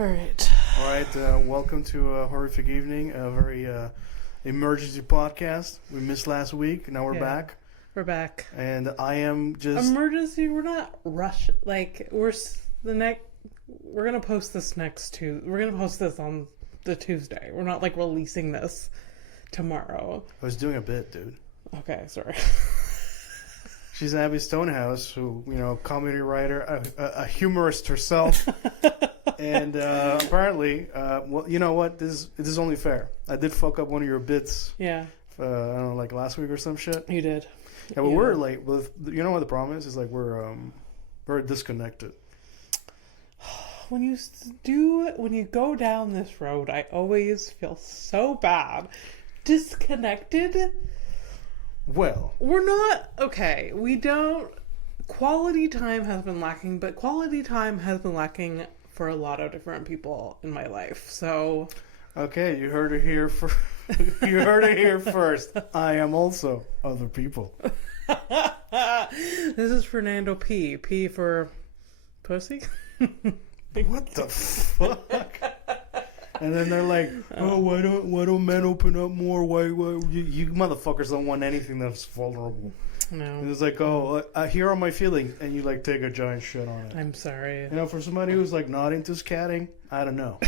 All right. All right, welcome to a horrific evening, a very emergency podcast. We missed last week, now we're back. We're back. And I am just... Emergency, we're not rush. Like, we're going to post this we're going to post this on the Tuesday. We're not, like, releasing this tomorrow. I was doing a bit, dude. Okay, sorry. She's Abby Stonehouse, who, comedy writer, a humorist herself. And apparently, well, you know what? This is only fair. I did fuck up one of your bits. Yeah. I don't know, like last week or some shit. You did. Yeah, but we're like, you know what the problem is? Is like we're very disconnected. When you go down this road, I always feel so bad. Disconnected? Well, we're not, okay, we don't, quality time has been lacking, but quality time has been lacking for a lot of different people in my life, so. Okay, you heard it here you heard it here first. I am also other people. This is Fernando P. P for pussy? What the fuck? And then they're like, "Oh, why don't men open up more? Why you motherfuckers don't want anything that's vulnerable." No. And it's like, "Oh, here are my feelings," and you like take a giant shit on it. I'm sorry. For somebody who's like not into scatting, I don't know.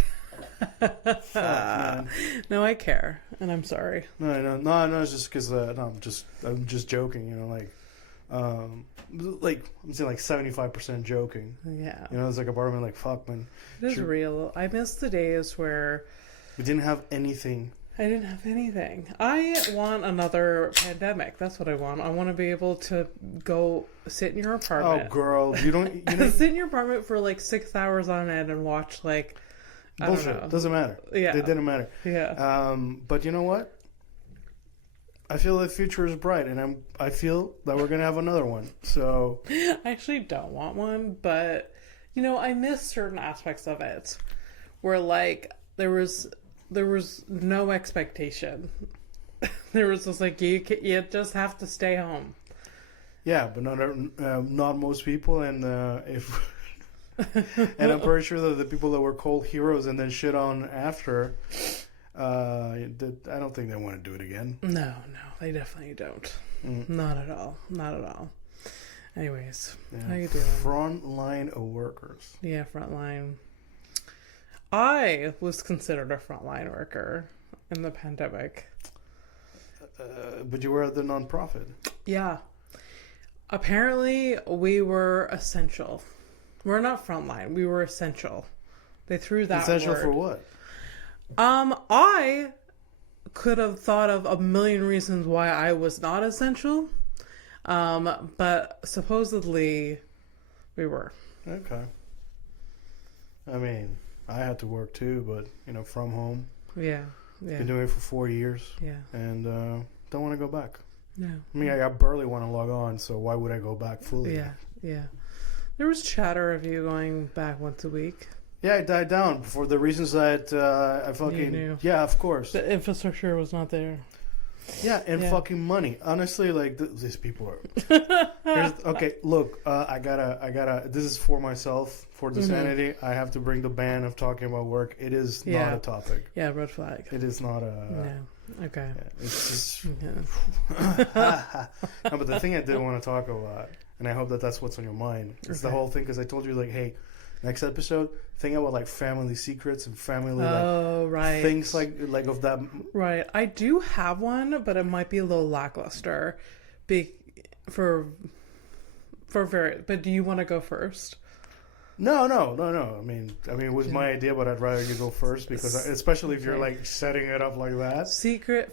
Fuck, man. No, I care, and I'm sorry. No. It's just because I'm just joking. I'm saying like 75% joking. Yeah. It's like a part of me like, fuck, man. It is real. I miss the days where we didn't have anything. I didn't have anything. I want another pandemic. That's what I want. I want to be able to go sit in your apartment. Oh, girl, you don't sit in your apartment for like 6 hours on end and watch like bullshit. I don't know. Doesn't matter. Yeah, it didn't matter. Yeah. But you know what? I feel the future is bright, and I feel that we're gonna have another one. So I actually don't want one, but I miss certain aspects of it, where like there was no expectation. There was just like you just have to stay home. Yeah, but not most people, and if and I'm pretty sure that the people that were called heroes and then shit on after. I don't think they want to do it again. No, they definitely don't. Not at all. Anyways, how you doing? Front line of workers. Yeah, front line. I was considered a frontline worker in the pandemic. But you were at the nonprofit. Yeah. Apparently, we were essential. We're not frontline. We were essential. They threw that essential word. For what? I could have thought of a million reasons why I was not essential. But supposedly we were. Okay. I mean, I had to work too, but, from home. Yeah. Been doing it for 4 years. Yeah. And don't want to go back. No. I mean, I barely want to log on, so why would I go back fully? Yeah. There was chatter of you going back once a week. Yeah, it died down for the reasons that I fucking... You knew. Yeah, of course. The infrastructure was not there. Yeah, and fucking money. Honestly, like, these people are... Okay, look, I gotta... This is for myself, for the sanity. I have to bring the ban of talking about work. It is not a topic. Yeah, red flag. It is not a... No, okay. Yeah, it's just... No, but the thing I did want to talk about, and I hope that that's what's on your mind, is the whole thing, because I told you, like, hey... Next episode, think about like family secrets and family things like of that. Right, I do have one, but it might be a little lackluster. But do you want to go first? No. I mean, it was my idea, but I'd rather you go first because, especially if you're like setting it up like that.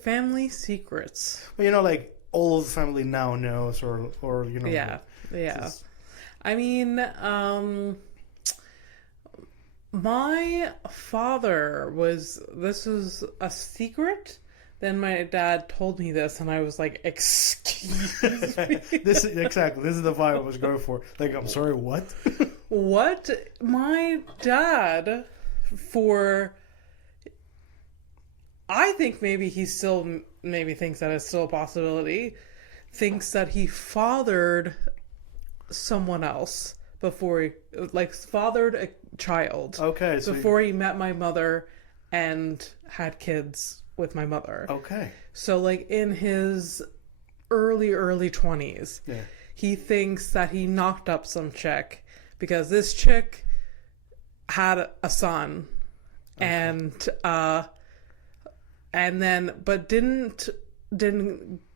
Family secrets. Well, like all of the family now knows, or Yeah. I mean, my father this was a secret. Then my dad told me this, and I was like, "Excuse me." This is the vibe I was going for. Like, I'm sorry, what? What? My dad, I think maybe he still thinks that it's still a possibility. Thinks that he fathered someone else before he, like, fathered a child. Okay. So before he met my mother and had kids with my mother. Okay. So, like, in his early 20s, Yeah. he thinks that he knocked up some chick because this chick had a son. Okay. And then, but didn't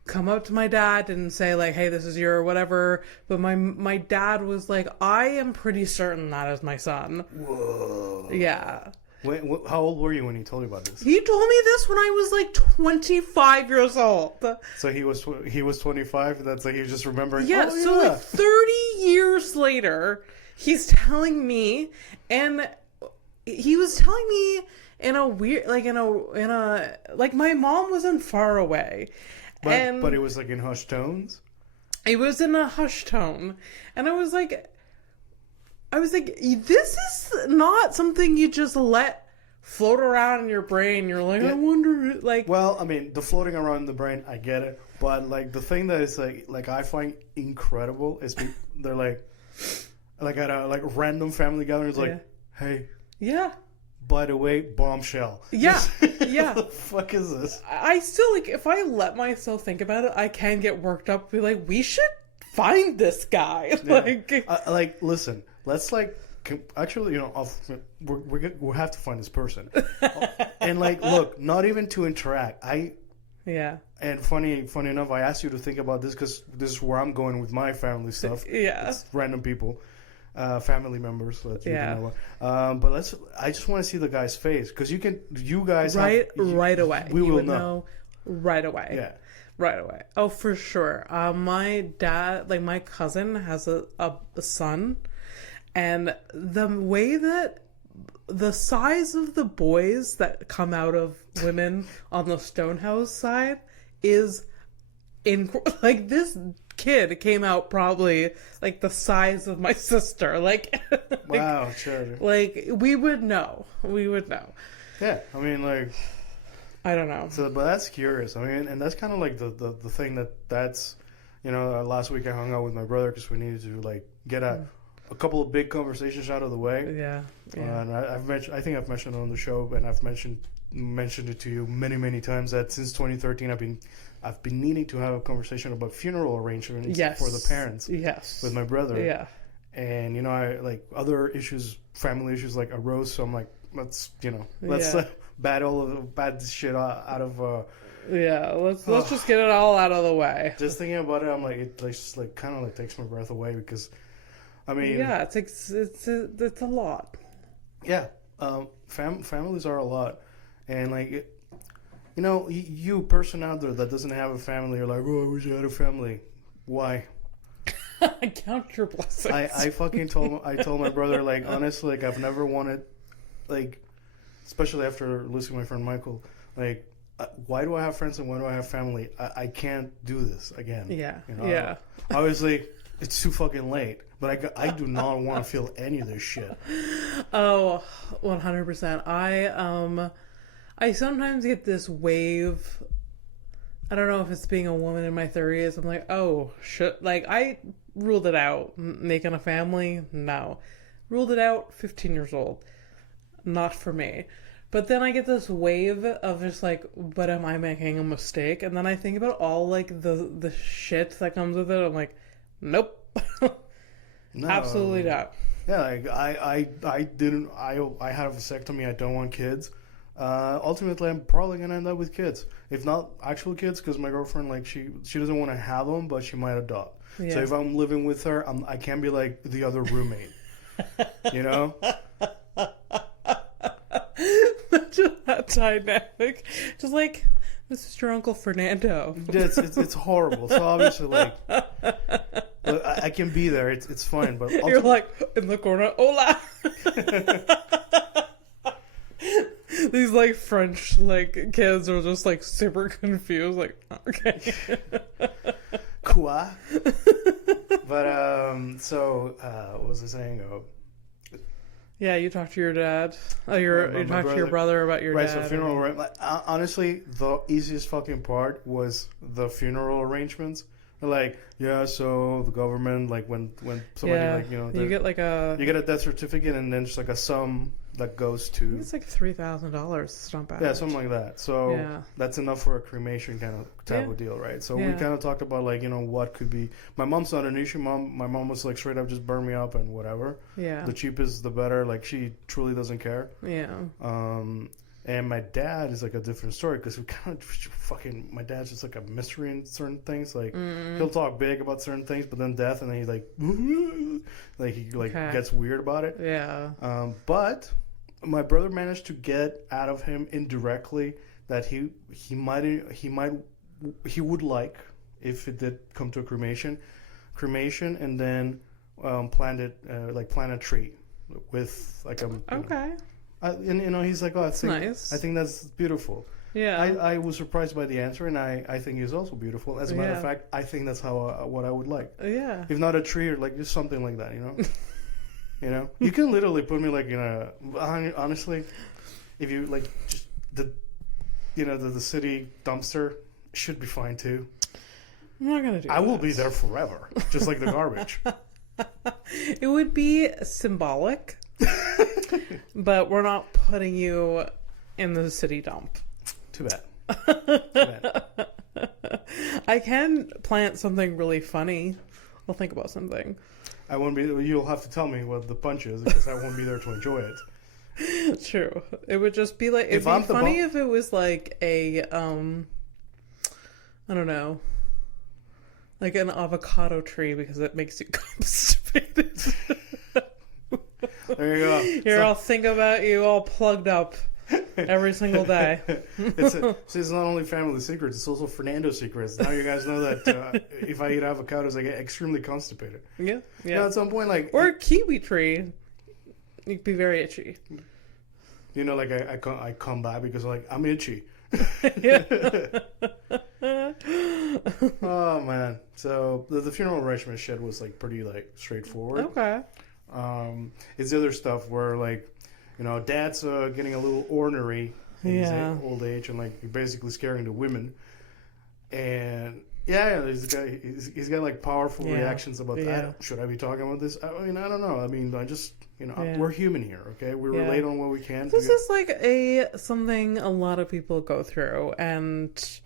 come up to my dad and say, like, hey, this is your whatever. But my dad was like, I am pretty certain that is my son. Whoa. Yeah. Wait, how old were you when he told you about this? He told me this when I was like 25 years old. So he was 25. That's like he was just remembering. Yeah. Oh, So yeah. like 30 years later, he's telling me, and he was telling me in a weird, like in a like my mom wasn't far away, But it was like in hushed tones. It was in a hushed tone, and I was like, this is not something you just let float around in your brain. You're like, Yeah. I wonder, like. Well, I mean, the floating around in the brain, I get it. But like the thing that is like I find incredible is they're like at a like random family gatherings, like, Yeah. hey, Yeah. by the way, bombshell. Yeah. Yeah. What the fuck is this? I still, like, if I let myself think about it, I can get worked up. Be like, we should find this guy. Yeah. Like, listen, let's like actually, we'll have to find this person, and like, look, not even to interact. Yeah. And funny enough, I asked you to think about this because this is where I'm going with my family stuff. Yeah. It's random people, family members. So that you Yeah. can know. But I just want to see the guy's face because you guys Right away. We You will would know right away. Yeah. Right away. Oh, for sure. My dad, like my cousin, has a son, and the way that the size of the boys that come out of women on the Stonehouse side is like this kid came out probably like the size of my sister. Like, Wow, sure. like we would know. Yeah, I mean, like, I don't know. so, but that's curious. I mean, and that's kind of like the thing that's, last week I hung out with my brother because we needed to like get a couple of big conversations out of the way. Yeah. And I think I've mentioned it on the show, and I've mentioned it to you many times that since 2013 I've been needing to have a conversation about funeral arrangements for the parents. Yes. With my brother. Yeah. And I like other issues, family issues like arose. So I'm like, let's bat all of the bad shit out of. Yeah, let's just get it all out of the way. Just thinking about it, I'm like, it just like kind of like takes my breath away because, I mean, yeah, it's a lot. Yeah, families are a lot, and like, you person out there that doesn't have a family, you're like, oh, I wish I had a family. Why? Count your blessings. I told my brother, like, honestly, like, I've never wanted, like, especially after losing my friend Michael, like, why do I have friends and why do I have family? I can't do this again. Yeah. Yeah. Obviously, it's too fucking late, but I do not want to feel any of this shit. Oh, 100%. I sometimes get this wave. I don't know if it's being a woman in my 30s. I'm like, oh, shit. Like, I ruled it out. Making a family? No. Ruled it out 15 years old. Not for me. But then I get this wave of just like, but am I making a mistake? And then I think about all like the shit that comes with it. I'm like, nope. No, Absolutely not. Yeah, like I had a vasectomy. I don't want kids. Ultimately, I'm probably gonna end up with kids, if not actual kids, because my girlfriend, like, she doesn't want to have them, but she might adopt. Yeah. So if I'm living with her, I can't be like the other roommate. Imagine that dynamic. Just like, this is your Uncle Fernando. It's horrible. So obviously, like, look, I can be there. It's fine. But You're like in the corner, hola. These like French like kids are just like super confused. Like, okay. Quoi? But so what was I saying? Yeah, you talked to your dad. Oh, you talked to your brother about your right, dad. So funeral, like, honestly, the easiest fucking part was the funeral arrangements. Like, yeah, so the government, like when somebody like you get like you get a death certificate and then just like a sum that goes to it's like $3,000. It's not bad. yeah, something like that. So Yeah. that's enough for a cremation kind of type of deal, right? So we kind of talked about like what could be. My mom's not an issue. My mom was like straight up just burn me up and whatever. Yeah. The cheapest, the better. Like she truly doesn't care. Yeah. And my dad is like a different story because we kind of fucking. My dad's just like a mystery in certain things. Like he'll talk big about certain things, but then death, and then he like he gets weird about it. Yeah. But my brother managed to get out of him indirectly that he would like if it did come to a cremation, and then plant a tree with like a okay. and he's like, oh, that's nice. I think that's beautiful. Yeah. I was surprised by the answer, and I think he's also beautiful. As a matter of fact, I think that's how what I would like. Yeah. If not a tree or like just something like that, you can literally put me like in a honestly, if you like just the city dumpster should be fine too. I'm not gonna do. I will be there forever, just like the garbage. It would be symbolic, but we're not putting you in the city dump. Too bad. I can plant something really funny. I'll think about something. I won't be. You'll have to tell me what the punch is because I won't be there to enjoy it. True. It would just be like it'd be funny if it was like a I don't know, like an avocado tree because it makes you constipated. There you go. Here, I'll think about you all plugged up every single day. It's not only family secrets; it's also Fernando secrets. Now you guys know that if I eat avocados, I get extremely constipated. Yeah. At some point, like or a kiwi tree, you'd be very itchy. Like I come back because like I'm itchy. Oh man! So the funeral arrangement shit was like pretty like straightforward. Okay. It's the other stuff where like. Dad's getting a little ornery in his old age, and like basically scaring the women. And he's got like powerful reactions about that. Should I be talking about this? I mean, I don't know. I mean, I just we're human here, okay? We relate on what we can. This is like something a lot of people go through, and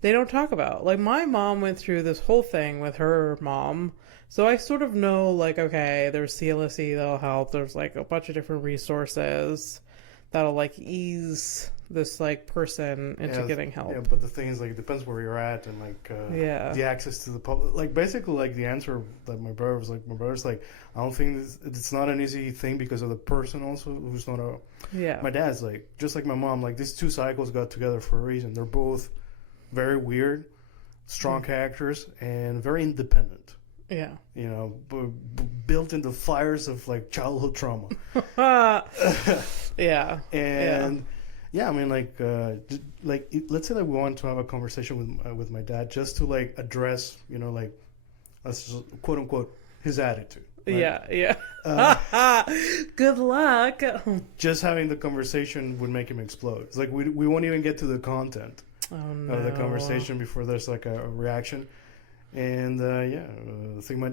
they don't talk about. Like my mom went through this whole thing with her mom. So I sort of know, like, okay, there's CLSE that'll help. There's, like, a bunch of different resources that'll, like, ease this, like, person into getting help. Yeah, but the thing is, like, it depends where you're at and, like, the access to the public. Like, basically, like, the answer that my brother's like, I don't think it's not an easy thing because of the person also who's not a... Yeah. My dad's, like, just like my mom, like, these two cycles got together for a reason. They're both very weird, strong characters, and very independent. Yeah. Built into fires of like childhood trauma. Yeah. And I mean let's say that we want to have a conversation with my dad just to like address, like let's just, quote unquote his attitude. Right? Yeah. Good luck. Just having the conversation would make him explode. It's like we won't even get to the content of the conversation before there's like a reaction. And the thing my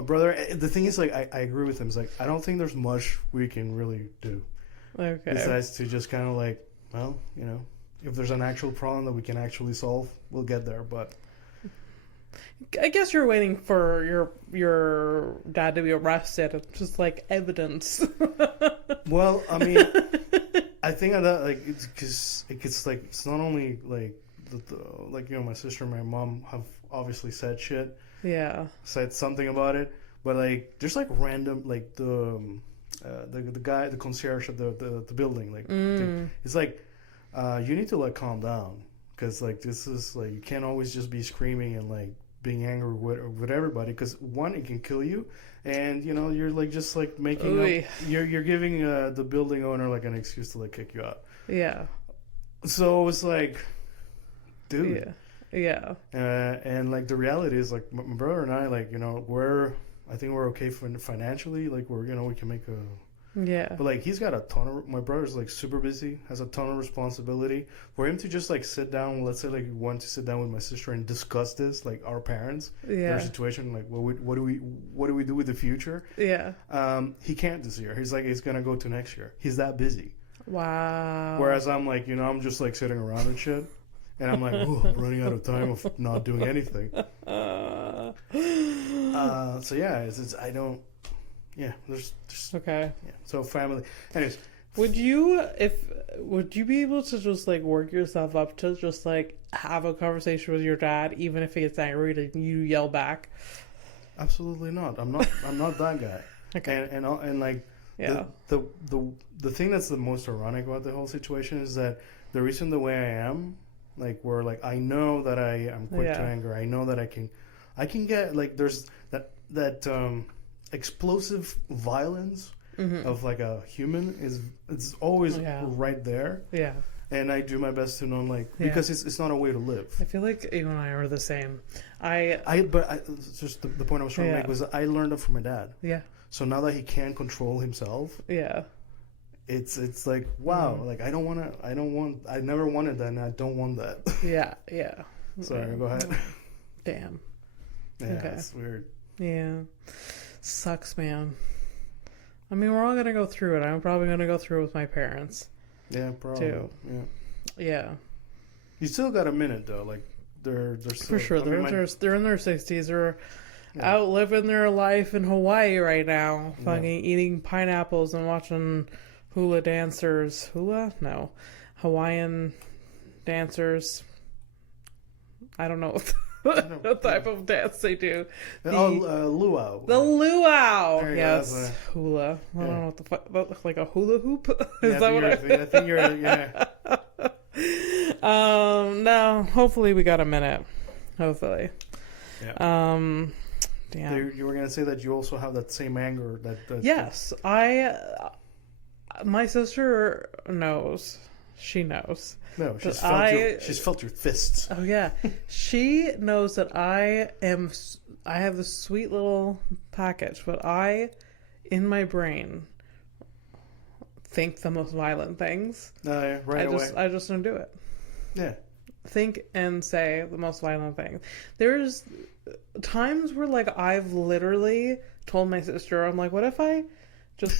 brother, the thing is like I agree with him. It's like I don't think there's much we can really do. Okay. Besides to just kind of like, well, if there's an actual problem that we can actually solve, we'll get there. But I guess you're waiting for your dad to be arrested. It's just like evidence. Well, I mean, I think that like it's because it's like it's not only like like my sister and my mom have obviously said shit. Yeah. Said something about it, but like there's like random like the guy, the concierge of the building, like it's like you need to like calm down because like this is like you can't always just be screaming and like being angry with everybody because one, it can kill you, and you're like just like making up, you're giving the building owner like an excuse to like kick you out. Yeah. So it's like, dude. Yeah. Yeah. And like the reality is like my brother and I like I think we're okay financially, like we're we can make Yeah. But like he's got a ton of. My brother's like super busy, has a ton of responsibility. For him to just like sit down, let's say like want to sit down with my sister and discuss this, like our parents, their situation, like what do we do with the future? Yeah. He can't this year. He's like he's gonna go to next year. He's that busy. Wow. Whereas I'm like, I'm just like sitting around and shit. And I'm like, ooh, I'm running out of time of not doing anything. So yeah, I don't. Yeah, there's okay. Yeah, so family. Anyways, would you be able to just like work yourself up to just like have a conversation with your dad, even if he gets angry, and you yell back? Absolutely not. I'm not that guy. Okay. And like the thing that's the most ironic about the whole situation is that the reason the way I am. Like where like I know that I am quick to anger. I know that I can get like there's that explosive violence of like a human it's always right there. Yeah. And I do my best to know because it's not a way to live. I feel like you and I are the same. It's just the point I was trying to make was I learned it from my dad. Yeah. So now that he can't control himself. Yeah. It's like wow, like I never wanted that, and I don't want that. Yeah. Sorry, go ahead. Damn. Yeah, okay. It's weird. Yeah, sucks, man. I mean, we're all gonna go through it. I'm probably gonna go through it with my parents. Yeah, probably. Too. Yeah. You still got a minute though. Like they're still, for sure. They're in their 60s. They're out living their life in Hawaii right now, fucking eating pineapples and watching hula dancers. No. Hawaiian dancers. I don't know what type of dance they do. Luau. The luau. Yes. Hula. I don't know what the fuck. Like a hula hoop? Is that what I think you're, yeah. No. Hopefully we got a minute. Hopefully. Yeah. Damn. You were going to say that you also have that same anger that yes. My sister knows. She knows. No, she's felt your fists. Oh yeah, she knows that I have this sweet little package, but in my brain, think the most violent things. Right away. I just don't do it. Yeah. Think and say the most violent things. There's times where like I've literally told my sister, I'm like, what if I just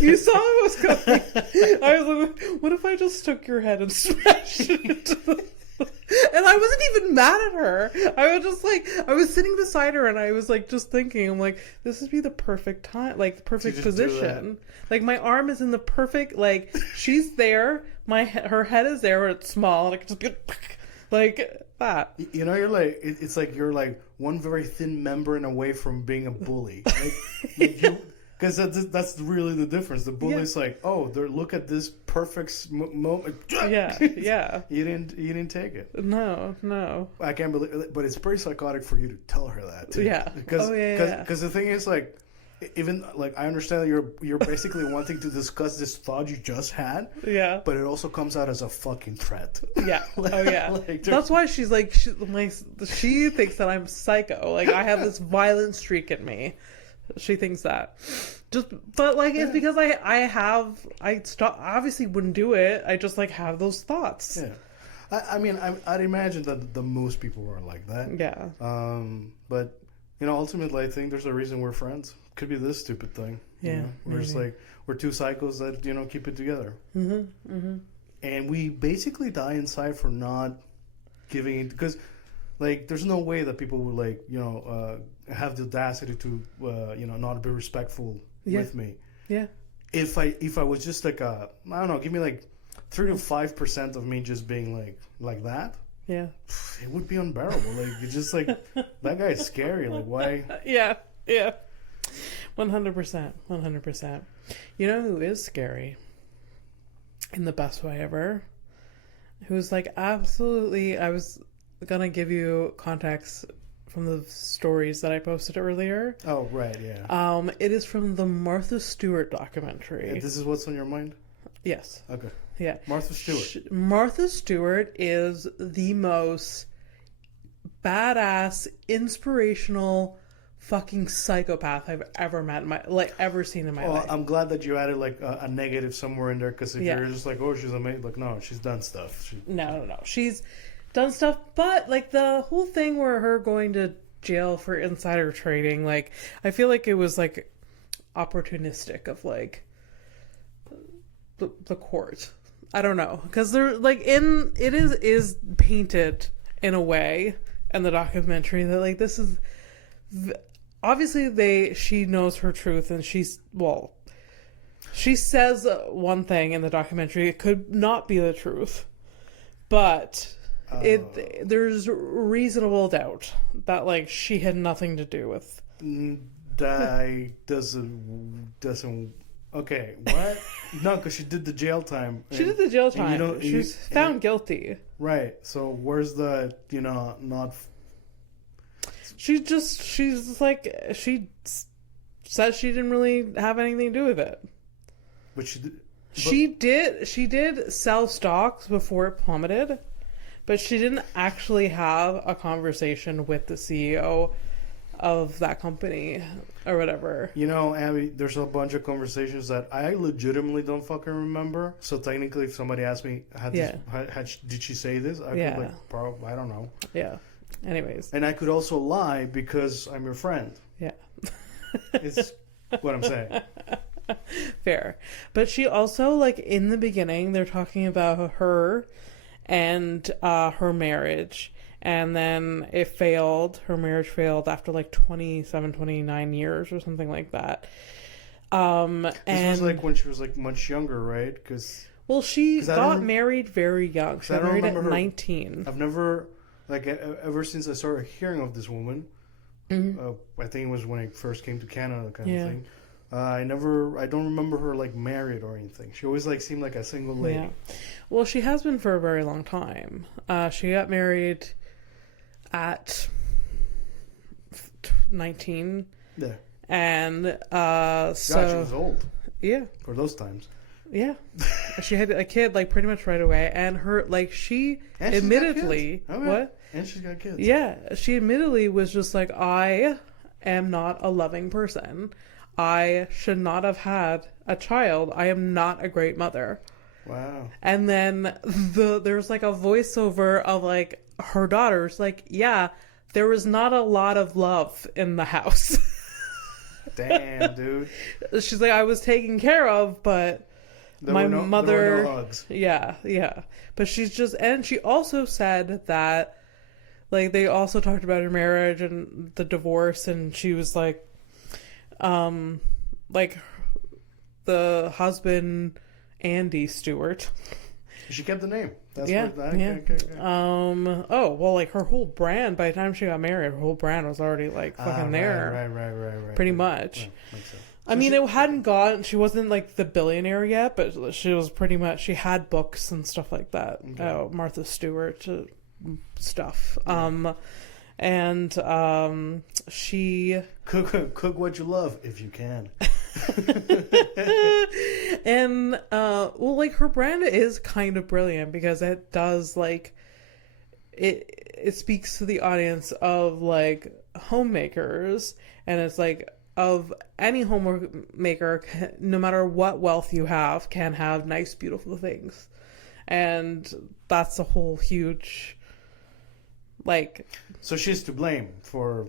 you saw it was coming. I was like, what if I just took your head and smashed it into the... And I wasn't even mad at her. I was sitting beside her and I was like just thinking, I'm like, this would be the perfect time, like perfect position. Like my arm is in the perfect, like she's there, her head is there where it's small and I can just be like that. You're like, it's like you're like one very thin membrane away from being a bully. Because that's really the difference. The bully's like, oh, look at this perfect moment. Yeah. You didn't take it. No. I can't believe it. But it's pretty psychotic for you to tell her that, too. Yeah. Because the thing is, like, even, like, I understand that you're basically wanting to discuss this thought you just had. Yeah. But it also comes out as a fucking threat. Yeah. That's why she's like, she thinks that I'm psycho. Like, I have this violent streak in me. She thinks that. It's because I obviously wouldn't do it. I just like have those thoughts. Yeah. I mean, I'd imagine that the most people are like that. Yeah. But, ultimately, I think there's a reason we're friends. Could be this stupid thing. Yeah. We're just like, we're two psychos that, keep it together. Mm-hmm. Mm-hmm. And we basically die inside for not giving it, because, like, there's no way that people would, like, have the audacity to, not be respectful with me. Yeah. If I was just like I don't know, give me like 3 to 5% of me just being like that. Yeah. It would be unbearable. Like, it's just like, that guy is scary. Like, why? Yeah. 100%. You know who is scary? In the best way ever? Who's like, absolutely, I was gonna give you context from the stories that I posted earlier. Oh, right, yeah. It is from the Martha Stewart documentary. Yeah, this is what's on your mind? Yes. Okay. Yeah. Martha Stewart. Martha Stewart is the most badass, inspirational, fucking psychopath I've ever met in my ever seen in my life. I'm glad that you added like a negative somewhere in there, because if you're just like, oh, she's amazing, like, no, she's done stuff. No, she's done stuff, but like the whole thing where her going to jail for insider trading, like I feel like it was like opportunistic of like the court. I don't know, because they're like it is painted in a way in the documentary that like this is obviously she knows her truth, and she says one thing in the documentary, it could not be the truth, but there's reasonable doubt that like she had nothing to do with that. doesn't okay, what? No, because she did the jail time. She did the jail time. She was found guilty. Right. So where's the not? She's like, she said she didn't really have anything to do with it. But she did. She did sell stocks before it plummeted, but she didn't actually have a conversation with the CEO of that company or whatever. Abby, there's a bunch of conversations that I legitimately don't fucking remember. So technically, if somebody asked me, did she say this? I could like, probably, I don't know. Yeah. Anyways. And I could also lie because I'm your friend. Yeah. It's what I'm saying. Fair. But she also, like, in the beginning, they're talking about her and her marriage. And then it failed. Her marriage failed after like 29 years or something like that. This was like when she was like much younger, right? She got married very young. She got married at 19. I've never, like, ever since I started hearing of this woman, I think it was when I first came to Canada, kind of thing. I don't remember her like married or anything. She always like seemed like a single lady. Yeah. Well, she has been for a very long time. She got married at 19. Yeah. And God, she was old. Yeah. For those times. Yeah. She had a kid like pretty much right away, and her like she admittedly what? And she's got kids. Yeah, she admittedly was just like, I am not a loving person. I should not have had a child. I am not a great mother. Wow. And then there's like a voiceover of like her daughter's like, yeah, there was not a lot of love in the house. Damn, dude. She's like, I was taken care of, but my mother. There were no hugs. Yeah. But she's just, and she also said that, like, they also talked about her marriage and the divorce, and she was like, the husband, Andy Stewart. She kept the name. That's yeah. Okay. Like her whole brand, by the time she got married, her whole brand was already like fucking there. Right. Pretty much. Yeah, makes sense. I mean, it hadn't gone, she wasn't like the billionaire yet, but she was pretty much, she had books and stuff like that. Okay. Martha Stewart stuff. She cook what you love if you can. And like her brand is kind of brilliant because it does like it speaks to the audience of like homemakers, and it's like of any homemaker, no matter what wealth you have, can have nice beautiful things, and that's a whole huge like. So she's to blame for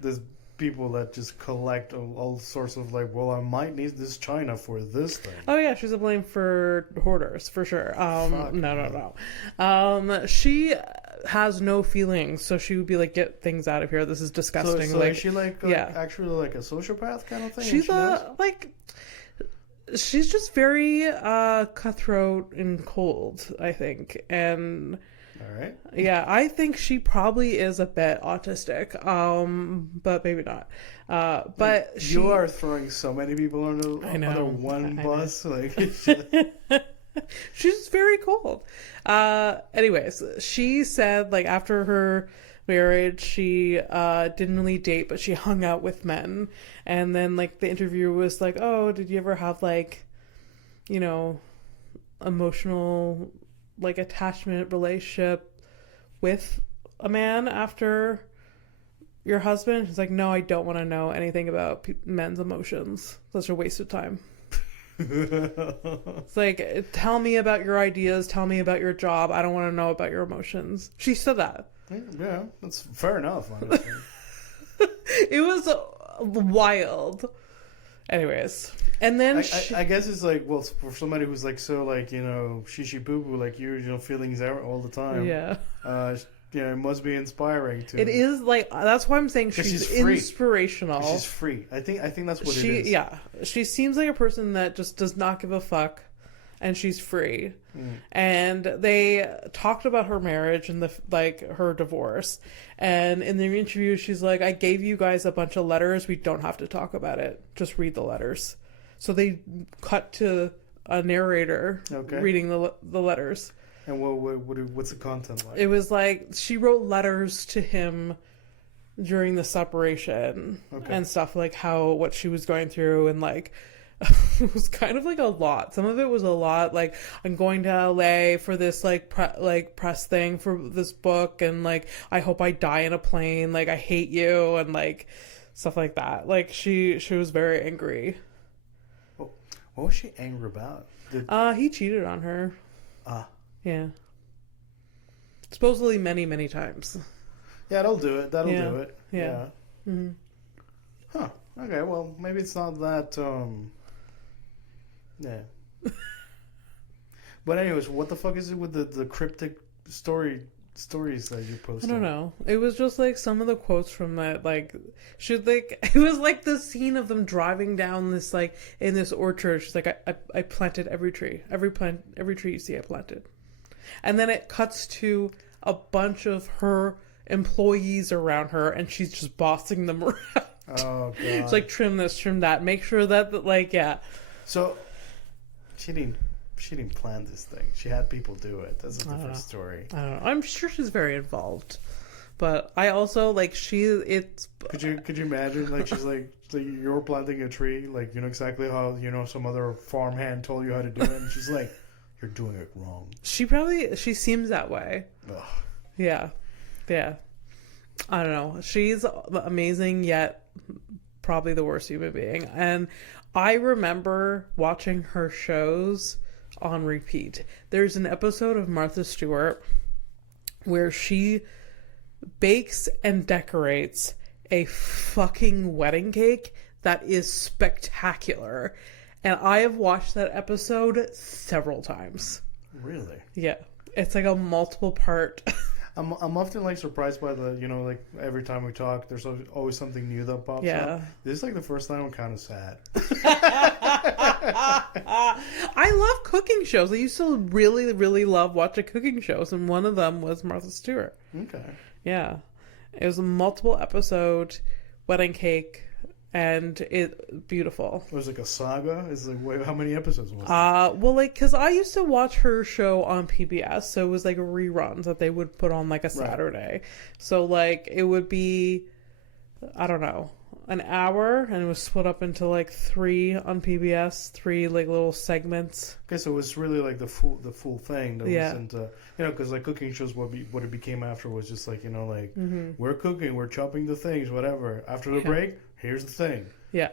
this people that just collect all sorts of like, well, I might need this china for this thing. Oh yeah, she's to blame for hoarders for sure. No. She has no feelings, so she would be like, get things out of here. This is disgusting. So like, is she like actually like a sociopath kind of thing? She's she's just very cutthroat and cold, I think, and. All right. Yeah, I think she probably is a bit autistic, but maybe not. But you are throwing so many people under one bus. Like she's very cold. Anyways, she said like after her marriage, she didn't really date, but she hung out with men. And then like the interviewer was like, "Oh, did you ever have like, emotional?" like attachment relationship with a man after your husband? He's like, no, I don't want to know anything about men's emotions. Such a waste of time. It's like, tell me about your ideas. Tell me about your job. I don't want to know about your emotions. She said that. Yeah, that's fair enough, honestly. It was wild. Anyways. And then I guess it's like, well, for somebody who's like so like, you know, shishi boo boo, like you know, feelings out all the time. Yeah. It must be inspiring to. It is like, that's why I'm saying she's inspirational. She's free. I think that's what it is. Yeah, she seems like a person that just does not give a fuck, and she's free. And they talked about her marriage and her divorce. And in their interview, she's like, "I gave you guys a bunch of letters. We don't have to talk about it. Just read the letters." So they cut to a narrator reading the letters. And what's the content like? It was like she wrote letters to him during the separation and stuff, like what she was going through, and like it was kind of like a lot. Some of it was a lot, like, I'm going to LA for this press thing for this book, and like I hope I die in a plane, like I hate you, and like stuff like that. Like she was very angry. What was she angry about? He cheated on her. Yeah. Supposedly many times. Yeah, that'll do it. That'll do it. Yeah. Mm-hmm. Huh. Okay, well, maybe it's not that, yeah. But anyways, what the fuck is it with the cryptic stories that you posted? I don't know. It was just like some of the quotes from that, like, it was like the scene of them driving down this, like, in this orchard. She's like, I planted every tree. Every tree you see, I planted. And then it cuts to a bunch of her employees around her, and she's just bossing them around. Oh, God. It's like, trim this, trim that. Make sure that, like, yeah. So, she didn't plan this thing. She had people do it. That's a different story. I don't know. I'm sure she's very involved. But I also, like, Could you imagine, like, she's like you're planting a tree, like, you know exactly how, you know, some other farmhand told you how to do it, and she's like, you're doing it wrong. She seems that way. Ugh. Yeah. I don't know. She's amazing, yet probably the worst human being. And I remember watching her shows on repeat. There's an episode of Martha Stewart where she bakes and decorates a fucking wedding cake that is spectacular. And I have watched that episode several times. Really? Yeah. It's like a multiple part. I'm often like surprised by the, you know, like every time we talk, there's always something new that pops up. This is like the first time I'm kind of sad. I love cooking shows. I used to really, really love watching cooking shows, and one of them was Martha Stewart. Okay. Yeah. It was a multiple episode wedding cake, and it beautiful. It was like a saga? It's like, wait, how many episodes was it? Well, like, because I used to watch her show on PBS, so it was like reruns that they would put on like a Saturday. Right. So like it would be, I don't know, an hour, and it was split up into like 3 on PBS, 3 like little segments. Okay, so it was really like the full thing. That wasn't, you know, because like cooking shows, what it became after was just like, you know, like we're cooking, we're chopping the things, whatever. After the break, here's the thing. Yeah.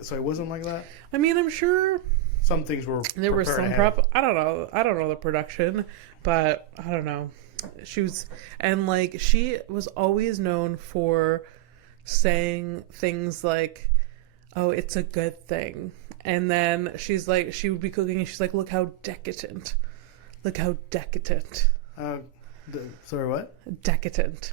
So it wasn't like that. I mean, I'm sure some things were. There was some prep. I don't know the production, but I don't know. She was always known for saying things like, "Oh, it's a good thing," and then she's like, she would be cooking, and she's like, "Look how decadent! Look how decadent!" Sorry, what? Decadent.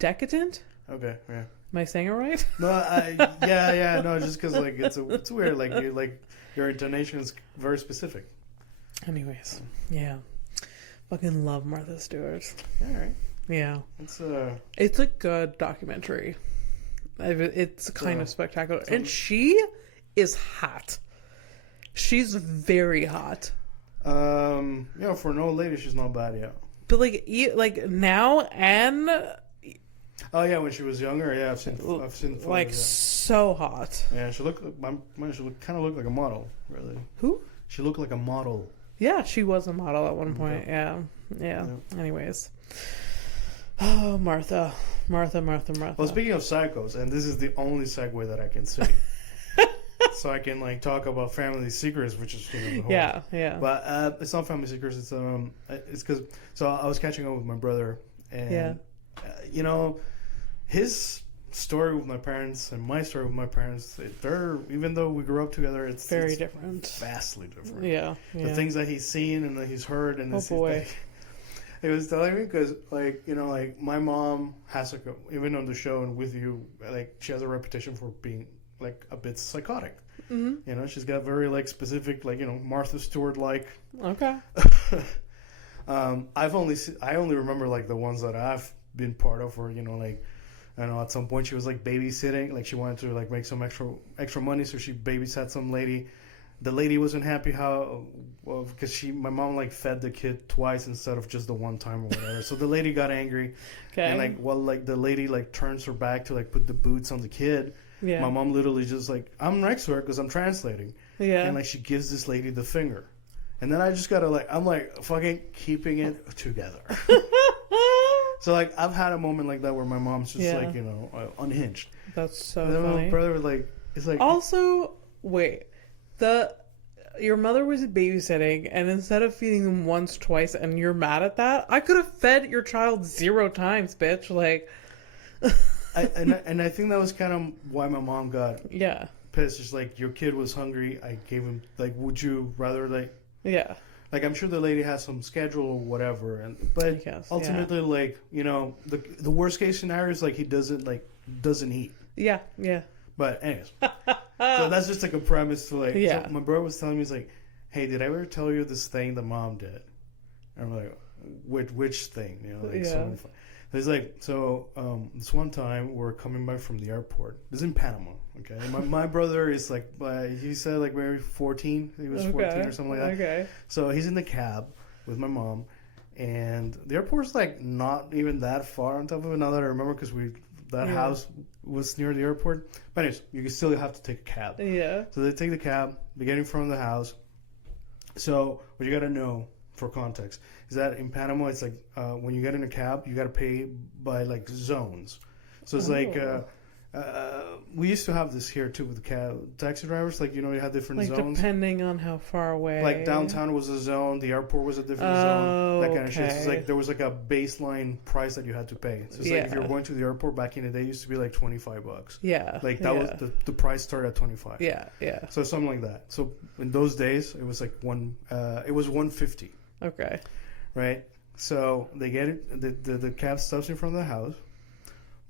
Decadent? Okay, yeah. Am I saying it right? No, no, just because like it's weird, like your intonation is very specific. Anyways, yeah, fucking love Martha Stewart. All right. Yeah, it's a good documentary. It's kind of spectacular, and she is hot. She's very hot. Yeah, for an old lady, she's not bad yet. But like now and. Oh yeah, when she was younger, yeah, I've seen photos, like so hot. Yeah, she kind of looked like a model, really. Who? She looked like a model. Yeah, she was a model at one point. Yeah. Anyways, oh Martha, Martha. Well, speaking of psychos, and this is the only segue that I can see. So I can like talk about family secrets, which is the whole. Yeah. But it's not family secrets. It's because I was catching up with my brother, and his story with my parents and my story with my parents, they're, even though we grew up together, it's very different, vastly different. Yeah. The things that he's seen and that he's heard, and oh boy. It was telling me because, like, my mom has even on the show and with you, like, she has a reputation for being like a bit psychotic. Mm-hmm. She's got very like specific, like, Martha Stewart like. Okay. I only remember like the ones that I've been part of, or like, I don't know, at some point she was like babysitting, like she wanted to like make some extra money, so she babysat some lady. The lady wasn't happy because my mom like fed the kid twice instead of just the one time or whatever. So the lady got angry, and like the lady like turns her back to like put the boots on the kid. Yeah. My mom literally just like, I'm next to her because I'm translating. Yeah. And like she gives this lady the finger, and then I just gotta like, I'm like fucking keeping it together. So like I've had a moment like that where my mom's just like unhinged. That's so and then funny. My brother like is like, also wait. Your mother was babysitting, and instead of feeding them once, twice, and you're mad at that, I could have fed your child 0 times, bitch. Like, I think that was kind of why my mom got pissed. Just like, your kid was hungry, I gave him, like, would you rather like like, I'm sure the lady has some schedule or whatever, but ultimately like the worst case scenario is like he doesn't eat. Yeah. But anyways, so that's just like a premise to like. So my brother was telling me, he's like, "Hey, did I ever tell you this thing the mom did?" And I'm like, "Which thing?" So he's like, this one time we're coming back from the airport. This is in Panama. Okay, my brother is like, he said like maybe 14. He was 14 or something like that. Okay. So he's in the cab with my mom, and the airport's like not even that far on top of it. Now that I remember, because house was near the airport. But anyways, you still have to take a cab. Yeah. So they take the cab. They get in front of the house. So what you got to know for context is that in Panama, it's like when you get in a cab, you got to pay by like zones. So it's like we used to have this here too with the taxi drivers. Like, you had different zones. Depending on how far away. Like downtown was a zone, the airport was a different zone, that kind of shit. So it's like there was like a baseline price that you had to pay. So it's like if you were going to the airport back in the day, it used to be like $25. Yeah. Like that was the price started at 25. Yeah. So something like that. So in those days, it was like it was $150. Okay. Right. So they get it. The cab stops in front of the house.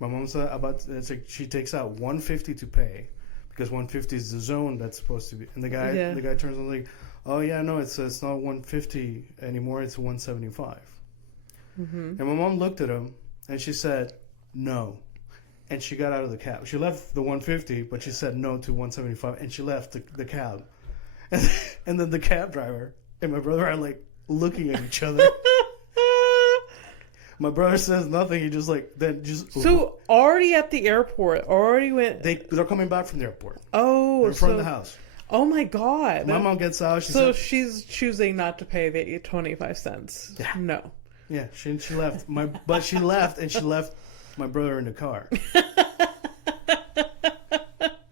My mom's it's like she takes out $150 to pay, because $150 is the zone that's supposed to be. And the guy turns on like, oh yeah, no, it's not $150 anymore, it's $175. Mm-hmm. And my mom looked at him and she said no, and she got out of the cab. She left the $150, but she said no to $175, and she left the cab. And then the cab driver and my brother are like looking at each other. My brother says nothing. He just like So already at the airport, already went. They're coming back from the airport. Oh, they're in front of the house. Oh my god! My mom gets out. She's choosing not to pay the 25 cents. Yeah. No. Yeah, she left. But she left, and she left my brother in the car.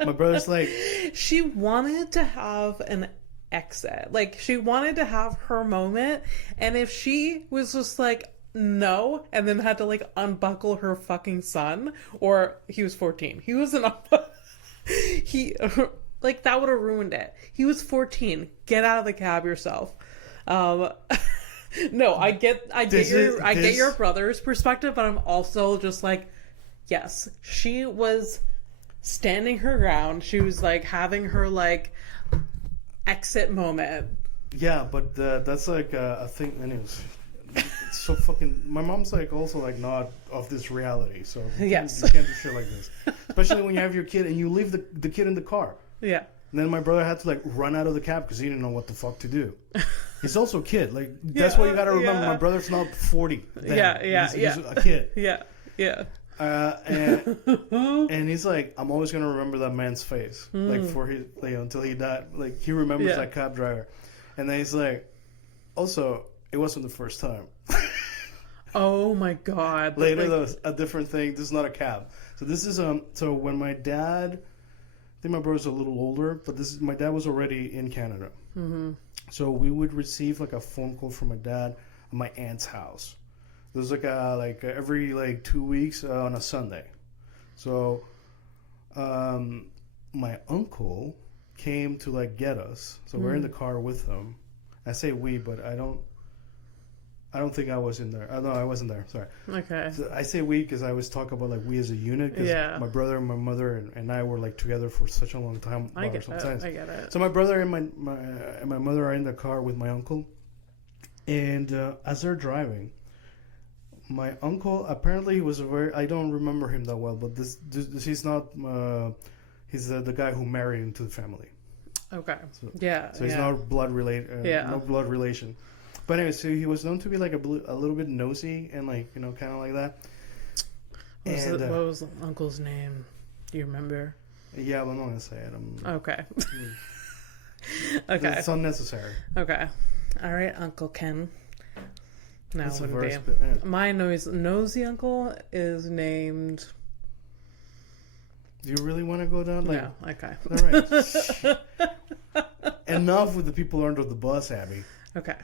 My brother's like, she wanted to have an exit. Like, she wanted to have her moment, and if she was just like, no, and then had to like unbuckle her fucking son, or he was 14. He wasn't he like, that would have ruined it. He was 14. Get out of the cab yourself. No, I get your brother's perspective, but I'm also just like, yes, she was standing her ground. She was like having her like exit moment. Yeah, but that's like a thing. Anyways. It's so fucking. My mom's like also like not of this reality, so you can't do shit like this. Especially when you have your kid and you leave the kid in the car. Yeah. And then my brother had to like run out of the cab because he didn't know what the fuck to do. He's also a kid. Like, that's what you got to remember. My brother's not 40. Then. He's a kid. Yeah. And he's like, I'm always gonna remember that man's face, like for his until he died. Like, he remembers that cab driver, and then he's like, also, it wasn't the first time. Oh my god. Later, Like, there was a different thing. This is not a cab. So this is So when my dad, I think my brother's a little older, but my dad was already in Canada. mm-hmm. So we would receive like a phone call from my dad at my aunt's house. It was every 2 weeks on a Sunday. So my uncle came to get us. So we're in the car with him. I say we, but I don't think I was in there. No, I wasn't there. Sorry. Okay. So I say we because I always talk about we as a unit. Because my brother and my mother and I were together for such a long time. I get it. So my brother and my mother are in the car with my uncle, and as they're driving, my uncle apparently he was I don't remember him that well, but this he's not. He's the guy who married into the family. Okay. So, yeah. So he's not blood related. No blood relation. But anyway, so he was known to be a little bit nosy and kind of like that. What was the uncle's name? Do you remember? Yeah, well, I'm not gonna say it. Okay. Okay. It's unnecessary. Okay. All right, Uncle Ken. No, That's wouldn't a be. verse, My nosy uncle is named. Do you really want to go down? No. Okay. All right. Enough with the people under the bus, Abby. Okay.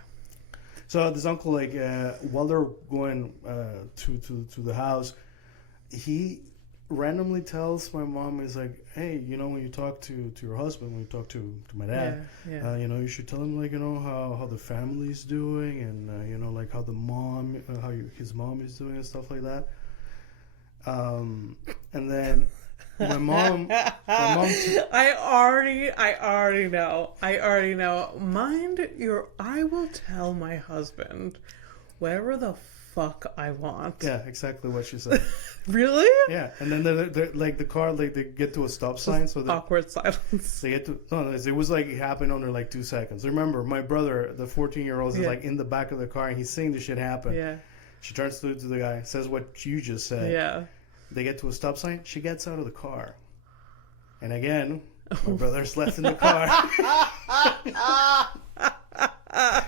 So this uncle, while they're going to the house, he randomly tells my mom, he's like, hey, when you talk to your husband, when you talk to my dad, you should tell him how the family's doing and how the mom, his mom is doing and stuff like that. And then my mom I already know. Mind your, I will tell my husband whatever the fuck I want. Yeah, exactly what she said. Really? Yeah, and then they're the car, they get to a stop sign, so awkward silence. They get to it was it happened under 2 seconds. Remember, my brother, the 14-year-old, is in the back of the car and he's seeing the shit happen. Yeah. She turns to the guy, says what you just said. Yeah. They get to a stop sign. She gets out of the car. And again, my brother's left in the car.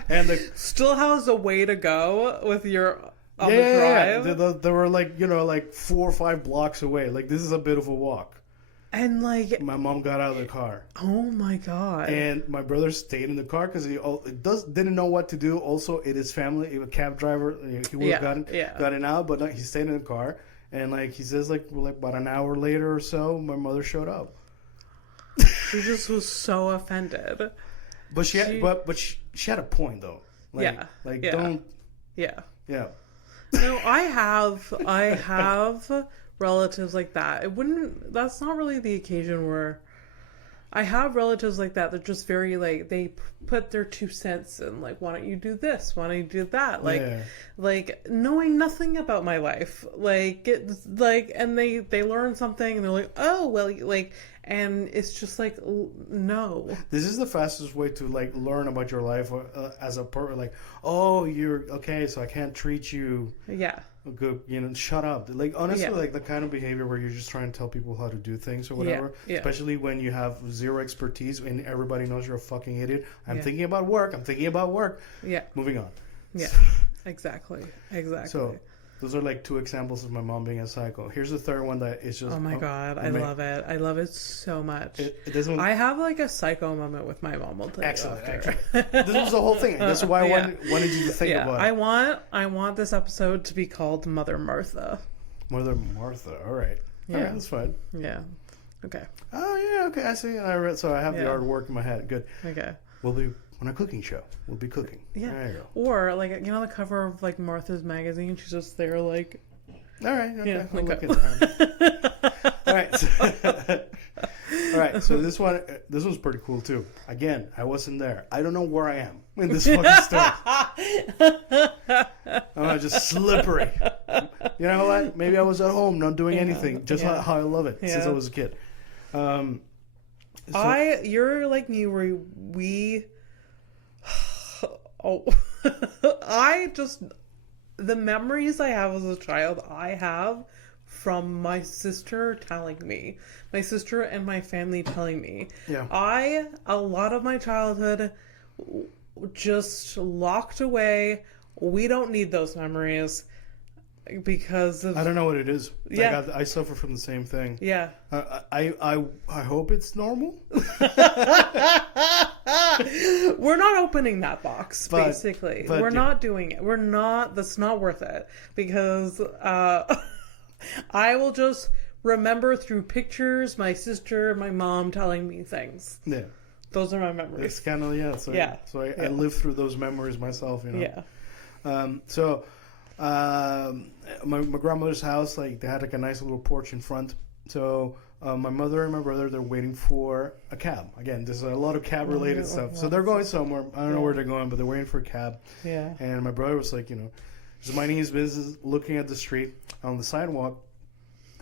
And still has a way to go with your on the drive. Yeah. They were 4 or 5 blocks away. This is a bit of a walk. And my mom got out of the car. Oh my god. And my brother stayed in the car because he didn't know what to do. Also, it is family. A cab driver. He would have gotten out, but he stayed in the car. And he says, about an hour later or so, my mother showed up. She just was so offended. But she had a point though. Don't. Yeah. Yeah. No, I have relatives like that. That's not really the occasion where I have relatives like that. They're just very they put their 2 cents in, why don't you do this? Why don't you do that? Knowing nothing about my life, and they learn something and they're like, oh well, and it's just no. This is the fastest way to learn about your life as a person. Oh, you're okay, so I can't treat you. Yeah. Good, shut up. Honestly, the kind of behavior where you're just trying to tell people how to do things or whatever. Yeah. Especially when you have zero expertise and everybody knows you're a fucking idiot. I'm thinking about work. Yeah. Moving on. Yeah. Exactly. So those are 2 examples of my mom being a psycho. Here's the third one that is just. Oh my god, I love it. I love it so much. I have a psycho moment with my mom. I'll tell excellent. you after. This was the whole thing. That's why I wanted you to think about it. I want this episode to be called Mother Martha. Mother Martha. All right. Yeah. All right, that's fine. Yeah. Okay. Oh yeah. Okay. I see. I read. So I have the artwork in my head. Good. Okay. We'll be on a cooking show. We'll be cooking. Yeah. There you go. Or the cover of Martha's magazine. She's just there All right. Okay. Yeah, We'll look at that. All right. All right. So this was pretty cool too. Again, I wasn't there. I don't know where I am in this fucking story. I'm just slippery. You know what? Maybe I was at home, not doing anything. Just how I love it since I was a kid. You're like me where we. The memories I have as a child, I have from my sister telling me. My sister and my family telling me. Yeah. A lot of my childhood just locked away. We don't need those memories. because of I don't know what it is. Yeah. I suffer from the same thing. yeah. I hope it's normal. We're not opening that box, basically. but We're not doing it. We're not. That's not worth it because I will just remember through pictures my sister, my mom telling me things. Yeah. Those are my memories. It's kind of So I live through those memories myself. Yeah. My grandmother's house, like they had like a nice little porch in front. So my mother and my brother, they're waiting for a cab. Again, there's a lot of cab related stuff. So they're going somewhere. I don't know where they're going, but they're waiting for a cab. Yeah. And my brother was like, just minding his business, looking at the street. On the sidewalk,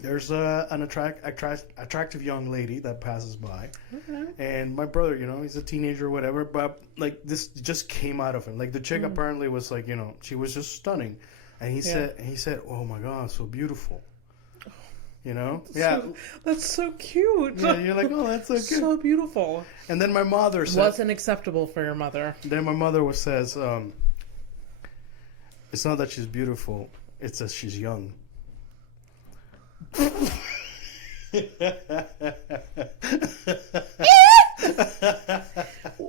there's an attractive young lady that passes by. Okay. And my brother, he's a teenager or whatever, but like this just came out of him. Like the chick apparently was like, she was just stunning. And he said, "Oh my God, so beautiful." That's so cute. Yeah, you're like, "Oh, that's so cute." So beautiful. And then my mother said, Wasn't acceptable for your mother. Then my mother says, "It's not that she's beautiful; it's that she's young."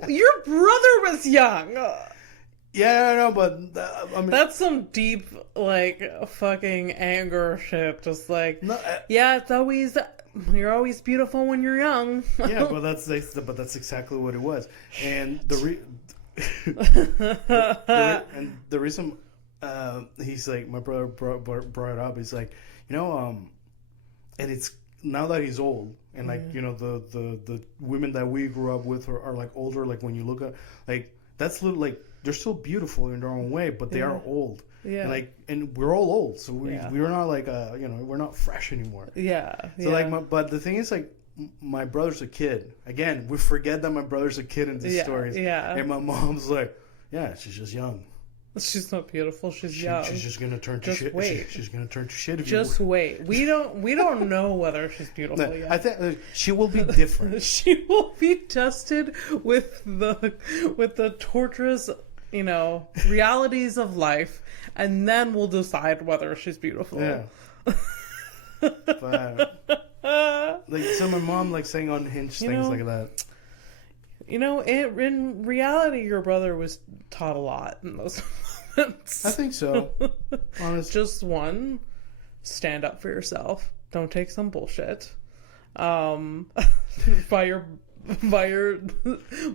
Your brother was young. Yeah, I know, but I mean, that's some deep, like, fucking anger shit. Just like, no, it's always, you're always beautiful when you're young. Yeah, but that's exactly what it was, and the reason he's like, my brother brought it up. He's like, and it's now that he's old, and like the women that we grew up with are like older. Like when you look at that's little like. They're still beautiful in their own way, but they are old. Yeah. And we're all old, so we're not like we're not fresh anymore. Yeah. So but the thing is like my brother's a kid. Again, we forget that my brother's a kid in these stories. Yeah. And my mom's like, yeah, she's just young. She's not beautiful. She's young. She's just gonna turn to shit. Wait. She's gonna turn to shit. Just wait. We don't know whether she's beautiful yet. I think she will be different. She will be tested with the torturous, realities of life, and then we'll decide whether she's beautiful. Yeah. But, so my mom saying unhinged things like that. In reality, your brother was taught a lot in those moments. I think so. Honestly. Just one, stand up for yourself. Don't take some bullshit. By your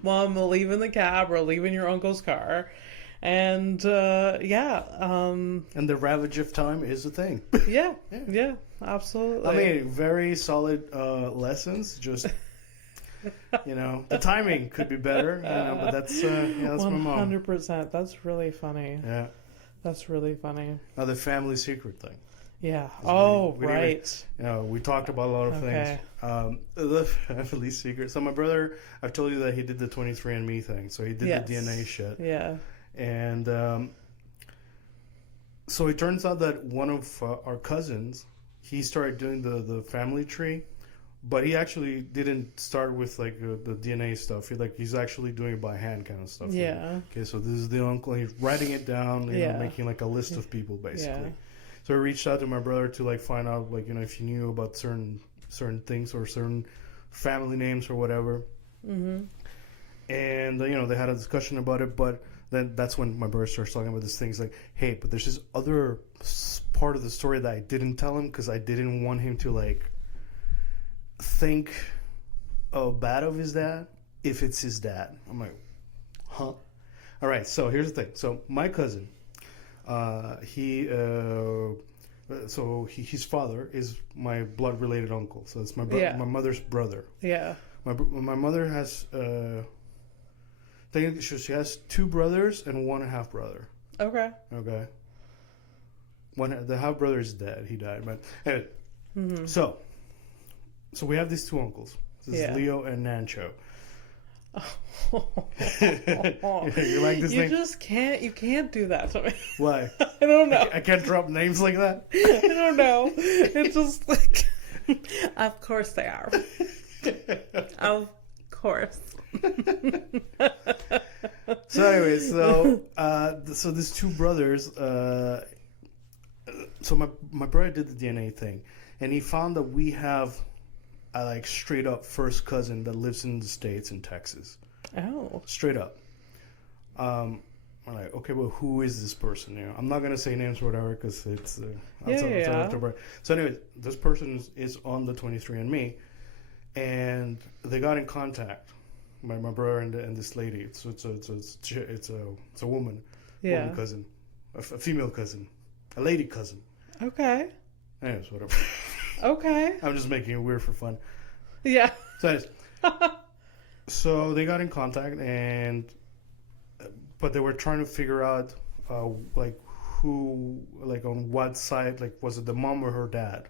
mom leaving the cab or leaving your uncle's car. And, and the ravage of time is a thing. Yeah, absolutely. I mean, very solid lessons, just... the timing could be better, but that's my mom. 100%. That's really funny. Yeah. That's really funny. The family secret thing. Yeah. We right. We talked about a lot of things. The family secret. So my brother, I've told you that he did the 23andMe thing. So he did the DNA shit. Yeah. And so it turns out that one of our cousins, he started doing the family tree. But he actually didn't start with the DNA stuff. He's actually doing it by hand kind of stuff. Yeah. Okay, so this is the uncle. He's writing it down. Making a list of people basically. Yeah. So I reached out to my brother to find out if he knew about certain things or certain family names or whatever. Mm-hmm. And they had a discussion about it. But then that's when my brother starts talking about this thing. He's like, hey, but there's this other part of the story that I didn't tell him because I didn't want him to think bad of his dad if it's his dad. I'm like, huh? All right, so here's the thing. So my cousin, his father is my blood related uncle. So it's my my mother's brother. Yeah. My mother has she has two brothers and one half brother. Okay. The half brother is dead. He died, but anyway. Mm-hmm. So we have these two uncles. This is Leo and Nancho. You like this thing? You can't do that to me. Why? I don't know. I can't drop names like that? I don't know. It's just of course they are. Of course. So anyway, so these two brothers, so my brother did the DNA thing, and he found that we have a like straight up first cousin that lives in the States in Texas. Oh. Straight up. I'm like, okay, well, who is this person? You know, I'm not gonna say names or whatever because it's So anyway, this person is on the 23andMe, and they got in contact. My brother and this lady. It's a woman, woman cousin, a female cousin, a lady cousin. Okay. Anyways, whatever. Okay. I'm just making it weird for fun. Yeah. So, anyways, so they got in contact but they were trying to figure out, like who, like on what side, like was it the mom or her dad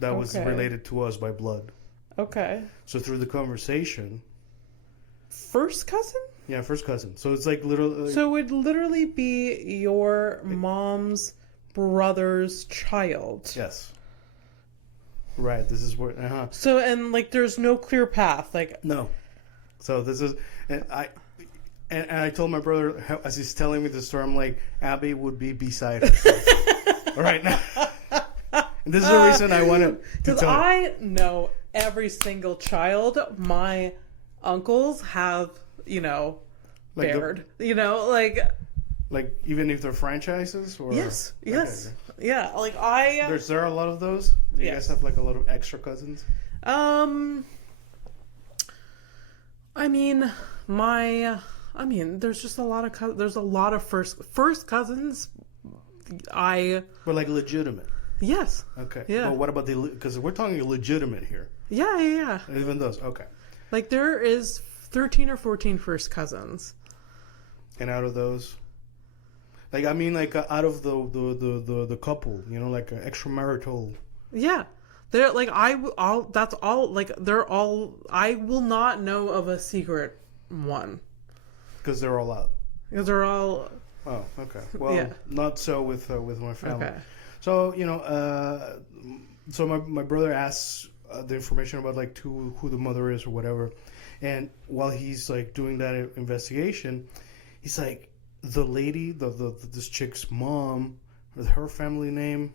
that was related to us by blood. Okay. So through the conversation. First cousin? Yeah, first cousin. So it's like literally. So it would literally be your mom's brother's child. Yes. Right. This is where. So and like, there's no clear path. Like no. So this is, and I told my brother as he's telling me the story, I'm like, Abby would be beside herself right now. And this is the reason I wanted to because tell. I know every single child my uncles have, Like bared. Like even if they're franchises or yes, okay. yeah. Like there are a lot of those. Do you guys have like a lot of extra cousins? I mean, there's just a lot of there's a lot of first cousins. But like legitimate. Yes. Okay. Yeah. Well, what about because we're talking legitimate here. Yeah. Even those. Okay. Like there is 13 or 14 first cousins. And out of those, like out of the couple, like extramarital. Yeah. They're like that's all like they're all I will not know of a secret one. Because they're all out. Because they're all. Oh, okay. Well, not so with my family. Okay. So so my brother asks the information about like who the mother is or whatever, and while he's like doing that investigation, he's like the lady, this chick's mom, her family name,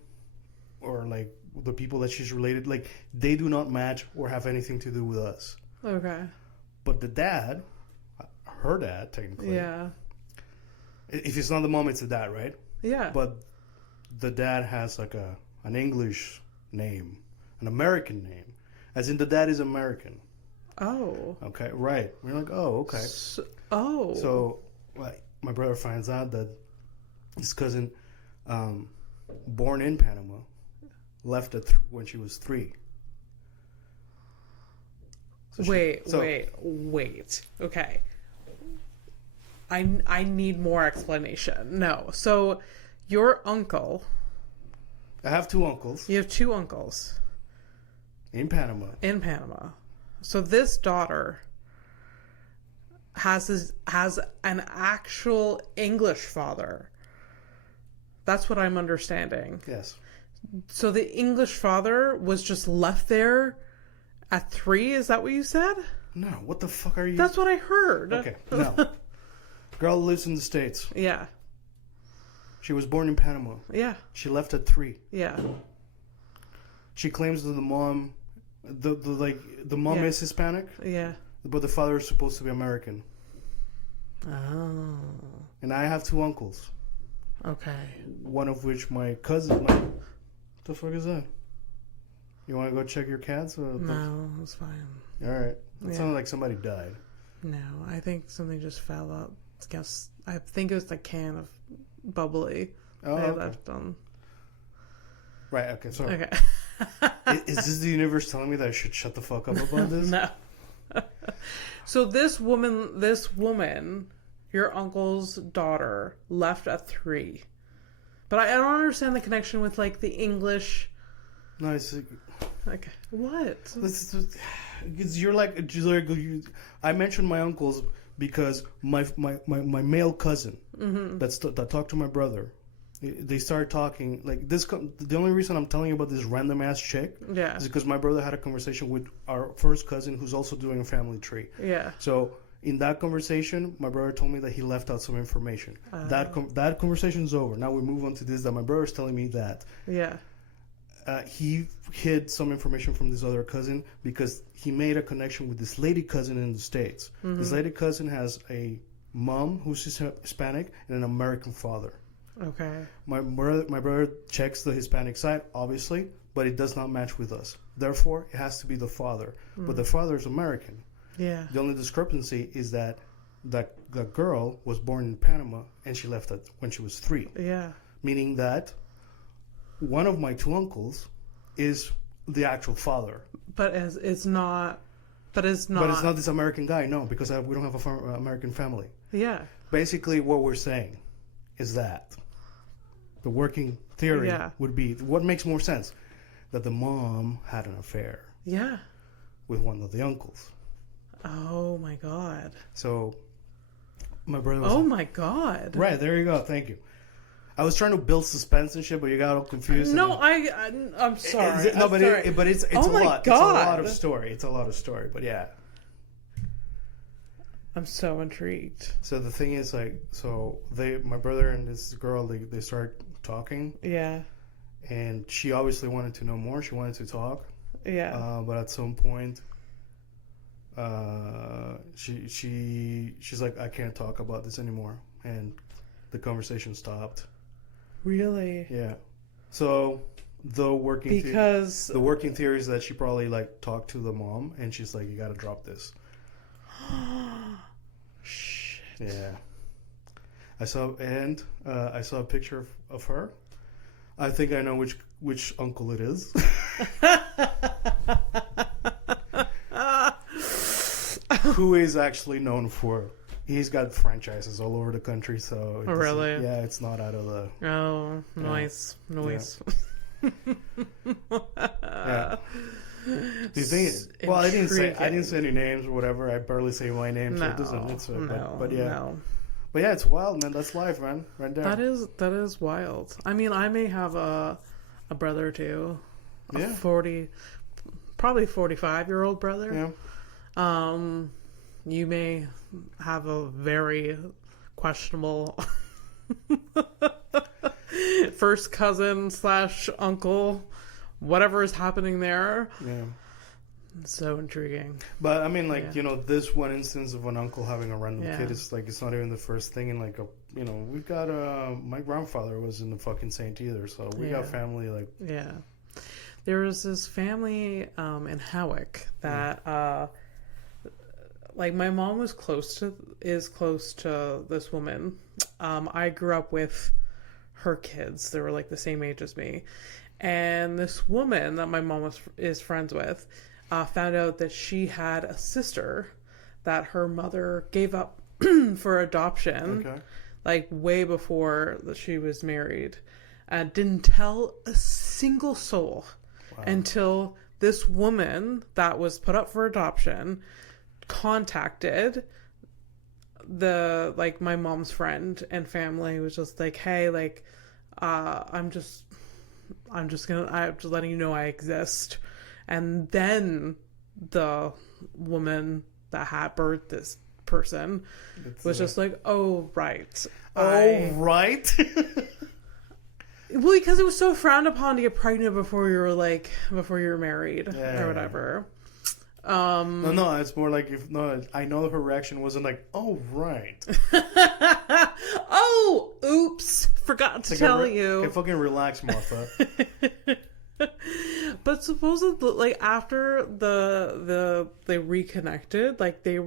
or like the people that she's related, like they do not match or have anything to do with us. Okay. But the dad, her dad, technically. Yeah. If it's not the mom, it's the dad, right? Yeah. But the dad has like an English name, an American name, as in the dad is American. Oh. Okay, right. We're like, oh, okay. So like, my brother finds out that his cousin, born in Panama, left when she was 3. So Wait. Okay. I need more explanation. No. So your uncle. I have 2 uncles. You have 2 uncles. In Panama. So this daughter has an actual English father. That's what I'm understanding. Yes. So the English father was just left there at 3? Is that what you said? No. What the fuck are you? That's what I heard. Okay. No. Girl lives in the States. Yeah. She was born in Panama. Yeah. She left at 3. Yeah. She claims that the mom, the mom is Hispanic. Yeah. But the father is supposed to be American. Oh. And I have 2 uncles. Okay. One of which my cousin. What the fuck is that? You want to go check your cats? No, it's fine. All right. It sounded like somebody died. No, I think something just fell out. I think it was the can of bubbly. Oh, I okay. left them. Right. Okay. Sorry. Okay. Is this the universe telling me that I should shut the fuck up about this? No. So this woman, your uncle's daughter, left at 3. But I don't understand the connection with like the English. No, it's like what? Because you're like I mentioned my uncles because my male cousin that talked to my brother, they started talking like this. The only reason I'm telling you about this random ass chick is because my brother had a conversation with our first cousin who's also doing a family tree. Yeah. So in that conversation, my brother told me that he left out some information. That conversation's over. Now we move on to this, that my brother's telling me that. Yeah. He hid some information from this other cousin because he made a connection with this lady cousin in the States. Mm-hmm. This lady cousin has a mom who's Hispanic and an American father. Okay. My brother checks the Hispanic side, obviously, but it does not match with us. Therefore, it has to be the father. Mm. But the father is American. Yeah. The only discrepancy is that the girl was born in Panama and she left when she was 3. Yeah. Meaning that one of my 2 uncles is the actual father. But it's not this American guy, no, because we don't have an American family. Yeah. Basically, what we're saying is that the working theory would be, what makes more sense? That the mom had an affair. Yeah. With one of the uncles. Oh, my God. So, my brother was... Oh, my God. Right, there you go. Thank you. I was trying to build suspense and shit, but you got all confused. No, I'm sorry. It's a lot. God. It's a lot of story. It's a lot of story, but yeah. I'm so intrigued. So the thing is, like, my brother and this girl, they start talking. Yeah. And she obviously wanted to know more. She wanted to talk. Yeah. But at some point, she's like, I can't talk about this anymore, and the conversation stopped. Really? Yeah. So the working theory is that she probably like talked to the mom and she's like, you got to drop this. Shit. Yeah. I saw a picture of her. I think I know which uncle it is. Who is actually known for. He's got franchises all over the country, so... Really? Yeah, it's not out of the... Oh, nice. Yeah. Yeah. The thing is... Well, I didn't say any names or whatever. I barely say my name, so it doesn't... But yeah. No. But yeah, it's wild, man. That's life, man. Right there. That is wild. I mean, I may have a brother, too. Yeah. Probably 45-year-old brother. Yeah. You may have a very questionable first cousin / uncle, whatever is happening there. Yeah. It's so intriguing. But I mean, like, this one instance of an uncle having a random kid is like, it's not even the first thing. And like, we've got my grandfather was in the fucking Saint either, so we got family like. Yeah. There was this family in Howick that like my mom is close to this woman. I grew up with her kids. They were like the same age as me. And this woman that my mom is friends with found out that she had a sister that her mother gave up for adoption, like way before that she was married, and didn't tell a single soul until this woman that was put up for adoption contacted my mom's friend and family. Was just like, hey, like, I'm just letting you know I exist. And then the woman that had birthed this person was just like, oh, right. Right? Well, because it was so frowned upon to get pregnant before you were married or whatever. No, it's more like I know her reaction wasn't like, oh, right. Oh, oops. Forgot to tell you. Okay, fucking relax, Martha. But supposedly, like, after they reconnected, like, they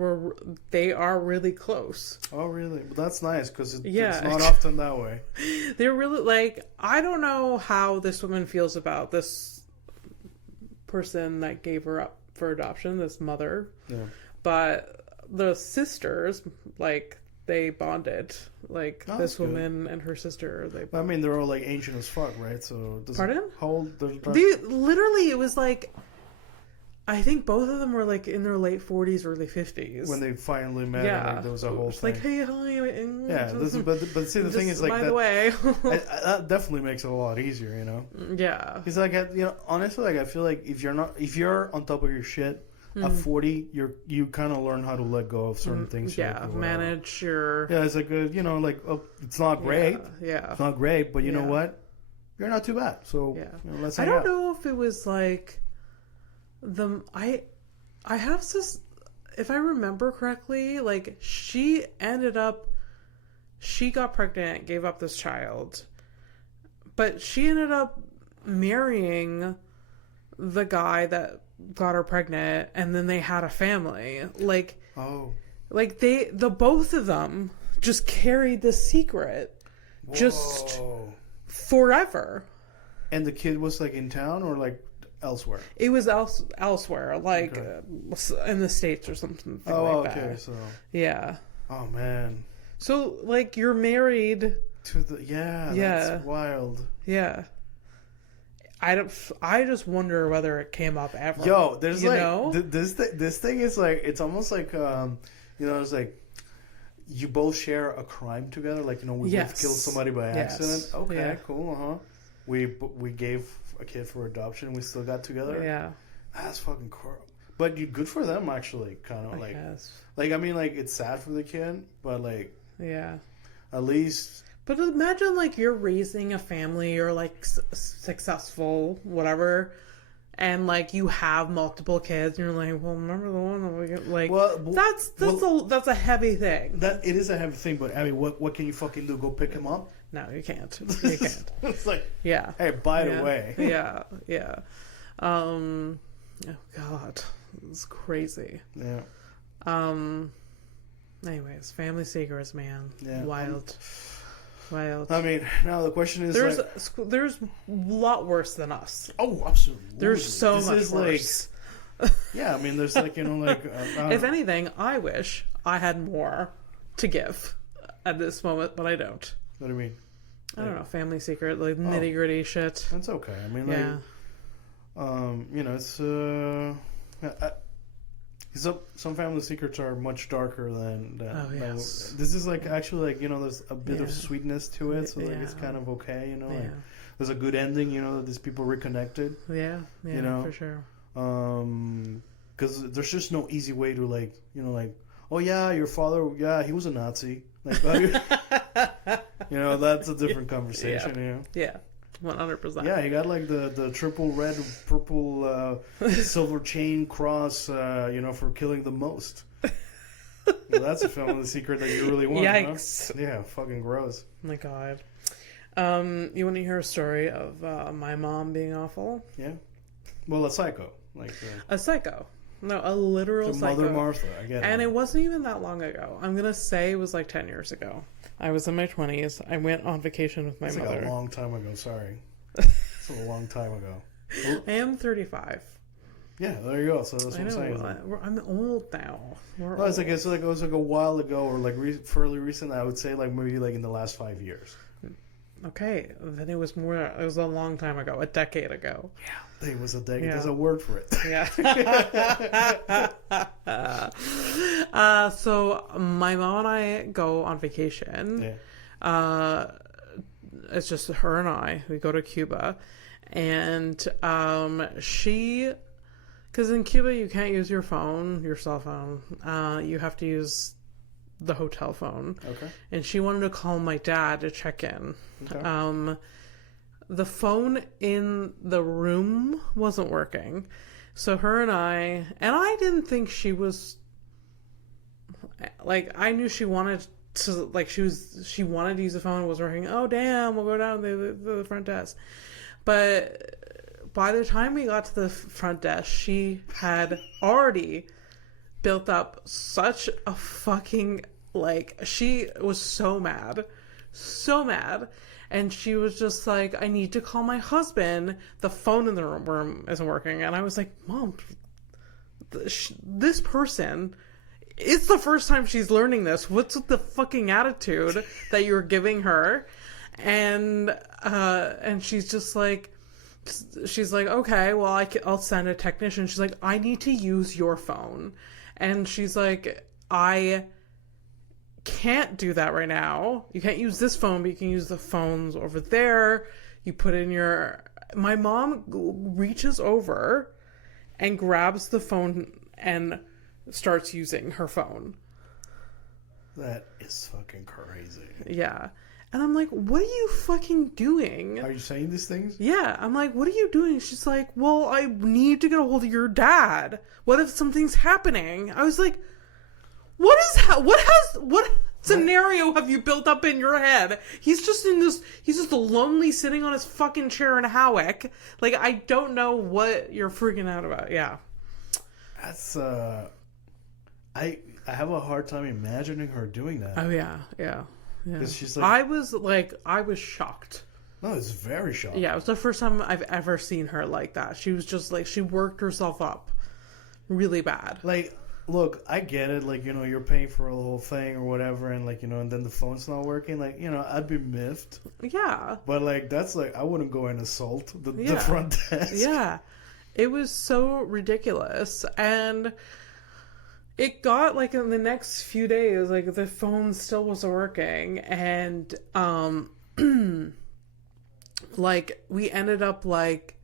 are really close. Oh, really? But that's nice, because it's not often that way. They're really, like, I don't know how this woman feels about this person that gave her up for adoption, this mother. Yeah. But the sisters, like, they bonded. Like, this woman and her sister. I mean, they're all, like, ancient as fuck, right? So, pardon? How old? Literally, it was like, I think both of them were, like, in their late 40s, early 50s. When they finally met, like, there was a whole thing. Like, hey, hi. Yeah, but see, the thing is, like, by the way. that definitely makes it a lot easier, Yeah. Because, like, honestly, like, I feel like if you're on top of your shit, At 40, you kind of learn how to let go of certain things. Yeah, manage your... Yeah, it's like, it's not great. Yeah. It's not great, but you know what? You're not too bad. So, let's hang out. I don't know if it was like... I have this... If I remember correctly, like, she got pregnant, gave up this child, but she ended up marrying the guy that got her pregnant, and then they had a family. Like, the both of them just carried the secret. Whoa. Just forever. And the kid was, like, in town or, like, elsewhere? It was elsewhere, like in the States or something like that. So yeah. Oh man. So like you're married to the that's wild. Yeah. I just wonder whether it came up ever. Yo, there's this thing is like it's almost like it's like you both share a crime together. Like we both killed somebody by accident. Okay, cool. We gave a kid for adoption and we still got together. Yeah, that's fucking cool. But good for them, actually. Kind of like I mean, like it's sad for the kid, but like at least. But imagine like you're raising a family, you're like successful, whatever, and like you have multiple kids, and you're like, well, remember the one that we get? Like, that's a heavy thing. That it is a heavy thing, but I mean, what can you fucking do? Go pick him up? No, you can't. You can't. It's like, hey, by the way. Yeah. Oh God, it's crazy. Yeah. Anyways, family secrets, man. Yeah. Wild. I mean, now the question is, there's a lot worse than us. Oh, absolutely. There's so much worse. Yeah, I mean, there's like if anything, I wish I had more to give at this moment, but I don't. What do you mean? I don't know, family secret, like nitty gritty shit. That's okay. I mean, it's some family secrets are much darker than yes. This is like actually like there's a bit of sweetness to it, so like it's kind of okay, like there's a good ending, that these people reconnected. For sure. Because there's just no easy way to like oh yeah, your father, he was a Nazi, like that's a different conversation. Yeah. 100%. Yeah, he got like the triple red, purple, silver chain cross, for killing the most. Well, that's a family secret that you really want. Yikes! Huh? Yeah, fucking gross. Oh my God. You want to hear a story of my mom being awful? Yeah. Well, a psycho, a psycho. No, a literal psycho. Mother Martha. I get it. And it wasn't even that long ago. I'm gonna say it was like 10 years ago. I was in my 20s. I went on vacation with my mother. Like a long time ago. Sorry, it's a long time ago. I am 35. Yeah, there you go. So that's what I'm saying. I'm old now. It's like it was like a while ago, or like fairly recent. I would say like maybe like in the last 5 years. Okay, then it was more. It was a long time ago, a decade ago. Yeah, it was a decade. Yeah. There's a word for it. Yeah. So my mom and I go on vacation. Yeah. It's just her and I. We go to Cuba, and because in Cuba you can't use your cell phone. You have to use the hotel phone. Okay. And she wanted to call my dad to check in. Okay. The phone in the room wasn't working. So her and I didn't think she was like, I knew she wanted to, like, she wanted to use the phone, it was working. Oh damn, we'll go down to the front desk. But by the time we got to the front desk, she had already built up such a fucking, like, she was so mad, and she was just like, I need to call my husband, the phone in the room isn't working. And I was like, Mom, this person, it's the first time she's learning this. What's with the fucking attitude that you're giving her? And she's just like, okay, well, I'll send a technician. She's like, I need to use your phone. And she's like, I can't do that right now. You can't use this phone, but you can use the phones over there. You put in my mom reaches over and grabs the phone and starts using her phone. That is fucking crazy. Yeah. And I'm like, what are you fucking doing? Are you saying these things? Yeah. I'm like, what are you doing? She's like, well, I need to get a hold of your dad. What if something's happening? I was like, what scenario have you built up in your head? He's just lonely sitting on his fucking chair in Howick. Like, I don't know what you're freaking out about. Yeah. That's, I have a hard time imagining her doing that. Oh, yeah. Because she's like... I was shocked. No, it's very shocking. Yeah, it was the first time I've ever seen her like that. She was just like, she worked herself up really bad. Like, look, I get it. Like, you know, you're paying for a whole thing or whatever, and like, you know, and then the phone's not working. Like, you know, I'd be miffed. Yeah. But like, that's like, I wouldn't go and assault the front desk. Yeah. It was so ridiculous. And it got, like, in the next few days, like, the phone still wasn't working. And, like, we ended up, like,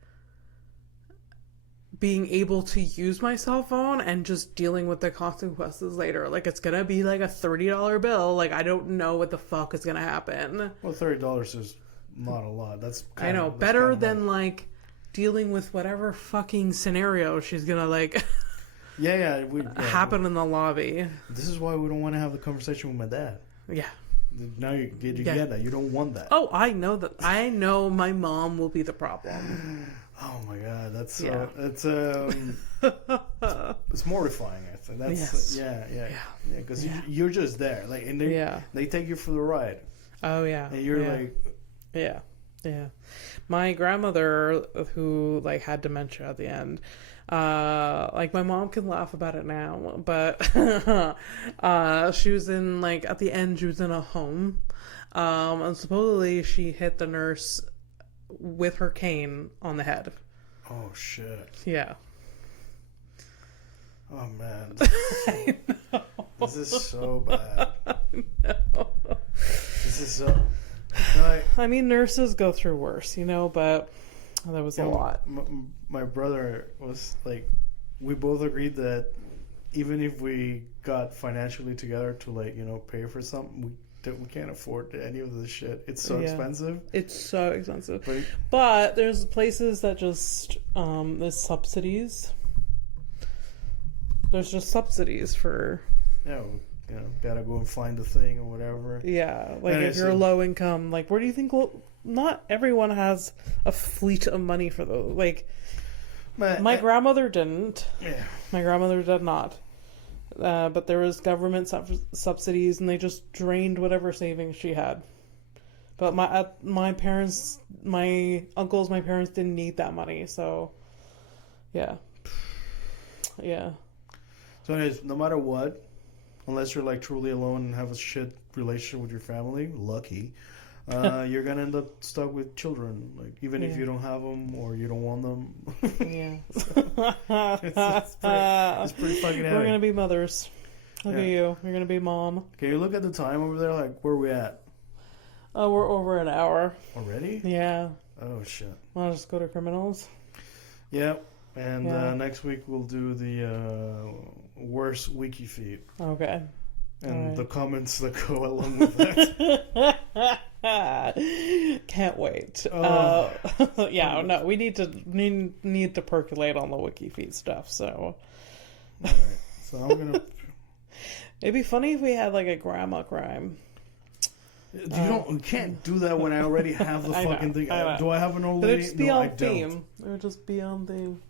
being able to use my cell phone and just dealing with the consequences later. Like, it's gonna be, like, a $30 bill. Like, I don't know what the fuck is gonna happen. Well, $30 is not a lot. That's kind I know. Better than, like, dealing with whatever fucking scenario she's gonna, like... happen in the lobby. This is why we don't want to have the conversation with my dad. Yeah. Now you get that. You don't want that. Oh, I know that. I know my mom will be the problem. Oh my god, that's it's mortifying. I think that's because you're just there, like, and they take you for the ride. Oh yeah, and you're like, yeah. My grandmother, who like had dementia at the end, like my mom can laugh about it now, but she was in, like, at the end she was in a home, and supposedly she hit the nurse with her cane on the head. Oh shit. Yeah. Oh man. This is so bad. This is so... I mean, nurses go through worse, you know, but that was a lot. My brother was like, we both agreed that even if we got financially together to, like, you know, pay for something, we can't afford any of this shit. It's so expensive. It's so expensive. But there's places that just, there's subsidies. There's just subsidies for... Yeah, you know, gotta go and find the thing or whatever. Yeah, like, if you're low income, like, where do you think... Well, not everyone has a fleet of money for those. Like, my grandmother didn't. Yeah. My grandmother did not. But there was government subsidies, and they just drained whatever savings she had. But my parents, my uncles, my parents didn't need that money, so yeah. So anyways, no matter what, unless you're like truly alone and have a shit relationship with your family, lucky, you're gonna end up stuck with children. Like, even if you don't have them or you don't want them. Yeah. it's pretty fucking heavy. We're gonna be mothers. Look at you. You're gonna be mom. Can you look at the time over there? Like, where are we at? Oh, we're over an hour. Already? Yeah. Oh shit. Wanna just go to criminals? Yep. And next week we'll do the worst wiki feed. Okay. And the comments that go along with that. Can't wait. No, we need to percolate on the wiki feed stuff. So, all right. So I'm gonna. It'd be funny if we had like a grandma crime. You can't do that when I already have the fucking thing. Do I have an old lady? It'd just be on theme. It would just be on theme.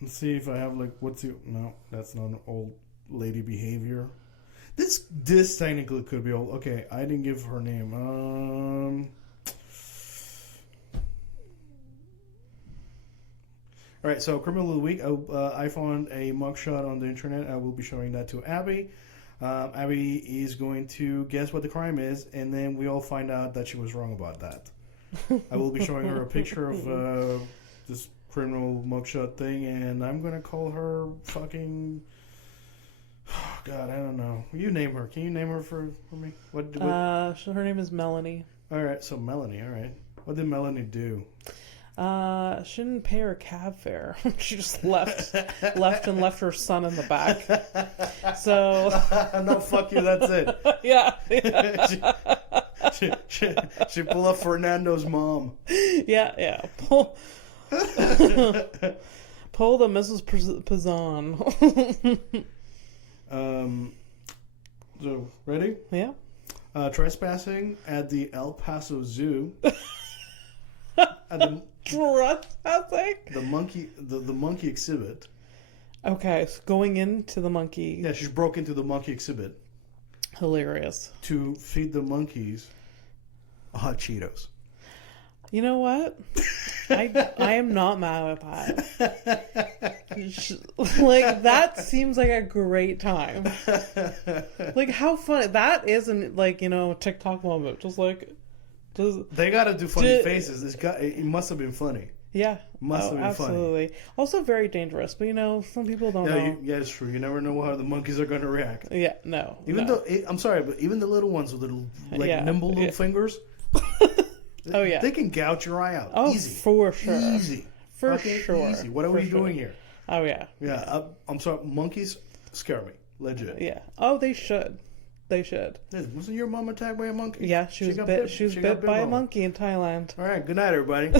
Let's see if I have like no, that's not an old lady behavior. This technically could be old. Okay, I didn't give her name. All right, so criminal of the week. I found a mugshot on the internet. I will be showing that to Abby. Abby is going to guess what the crime is, and then we all find out that she was wrong about that. I will be showing her a picture of this criminal mugshot thing, and I'm gonna call her fucking... Oh, God, I don't know. You name her. Can you name her for me? What? Her name is Melanie. All right, so Melanie. All right. What did Melanie do? She didn't pay her cab fare. She just left her son in the back. So no, fuck you. That's it. yeah. She pulled up Fernando's mom. Yeah. Pull the Mrs. Pizan. So ready? Yeah. Trespassing at the El Paso Zoo. At Trespassing? the monkey exhibit. Okay, so going into the monkey. Yeah, she broke into the monkey exhibit Hilarious. to feed the monkeys hot Cheetos. You know what? I am not mad at that. Like, that seems like a great time. Like, how funny. That isn't, like, TikTok moment. Just like... They gotta do funny faces. It must have been funny. Yeah. Must have been absolutely. funny. Also very dangerous, but some people don't know. Yeah, it's true. You never know how the monkeys are gonna react. Yeah, no. Even though, I'm sorry, but even the little ones with little, nimble little fingers... Oh, yeah. They can gouge your eye out. Oh, easy. for sure. Easy. For Fucking sure. Easy. What are we doing here? Oh, yeah. Yeah, I'm sorry. Monkeys scare me. Legit. Yeah. Oh, they should. They should. Wasn't your mom attacked by a monkey? Yeah, she was bit by a monkey in Thailand. All right. Good night, everybody.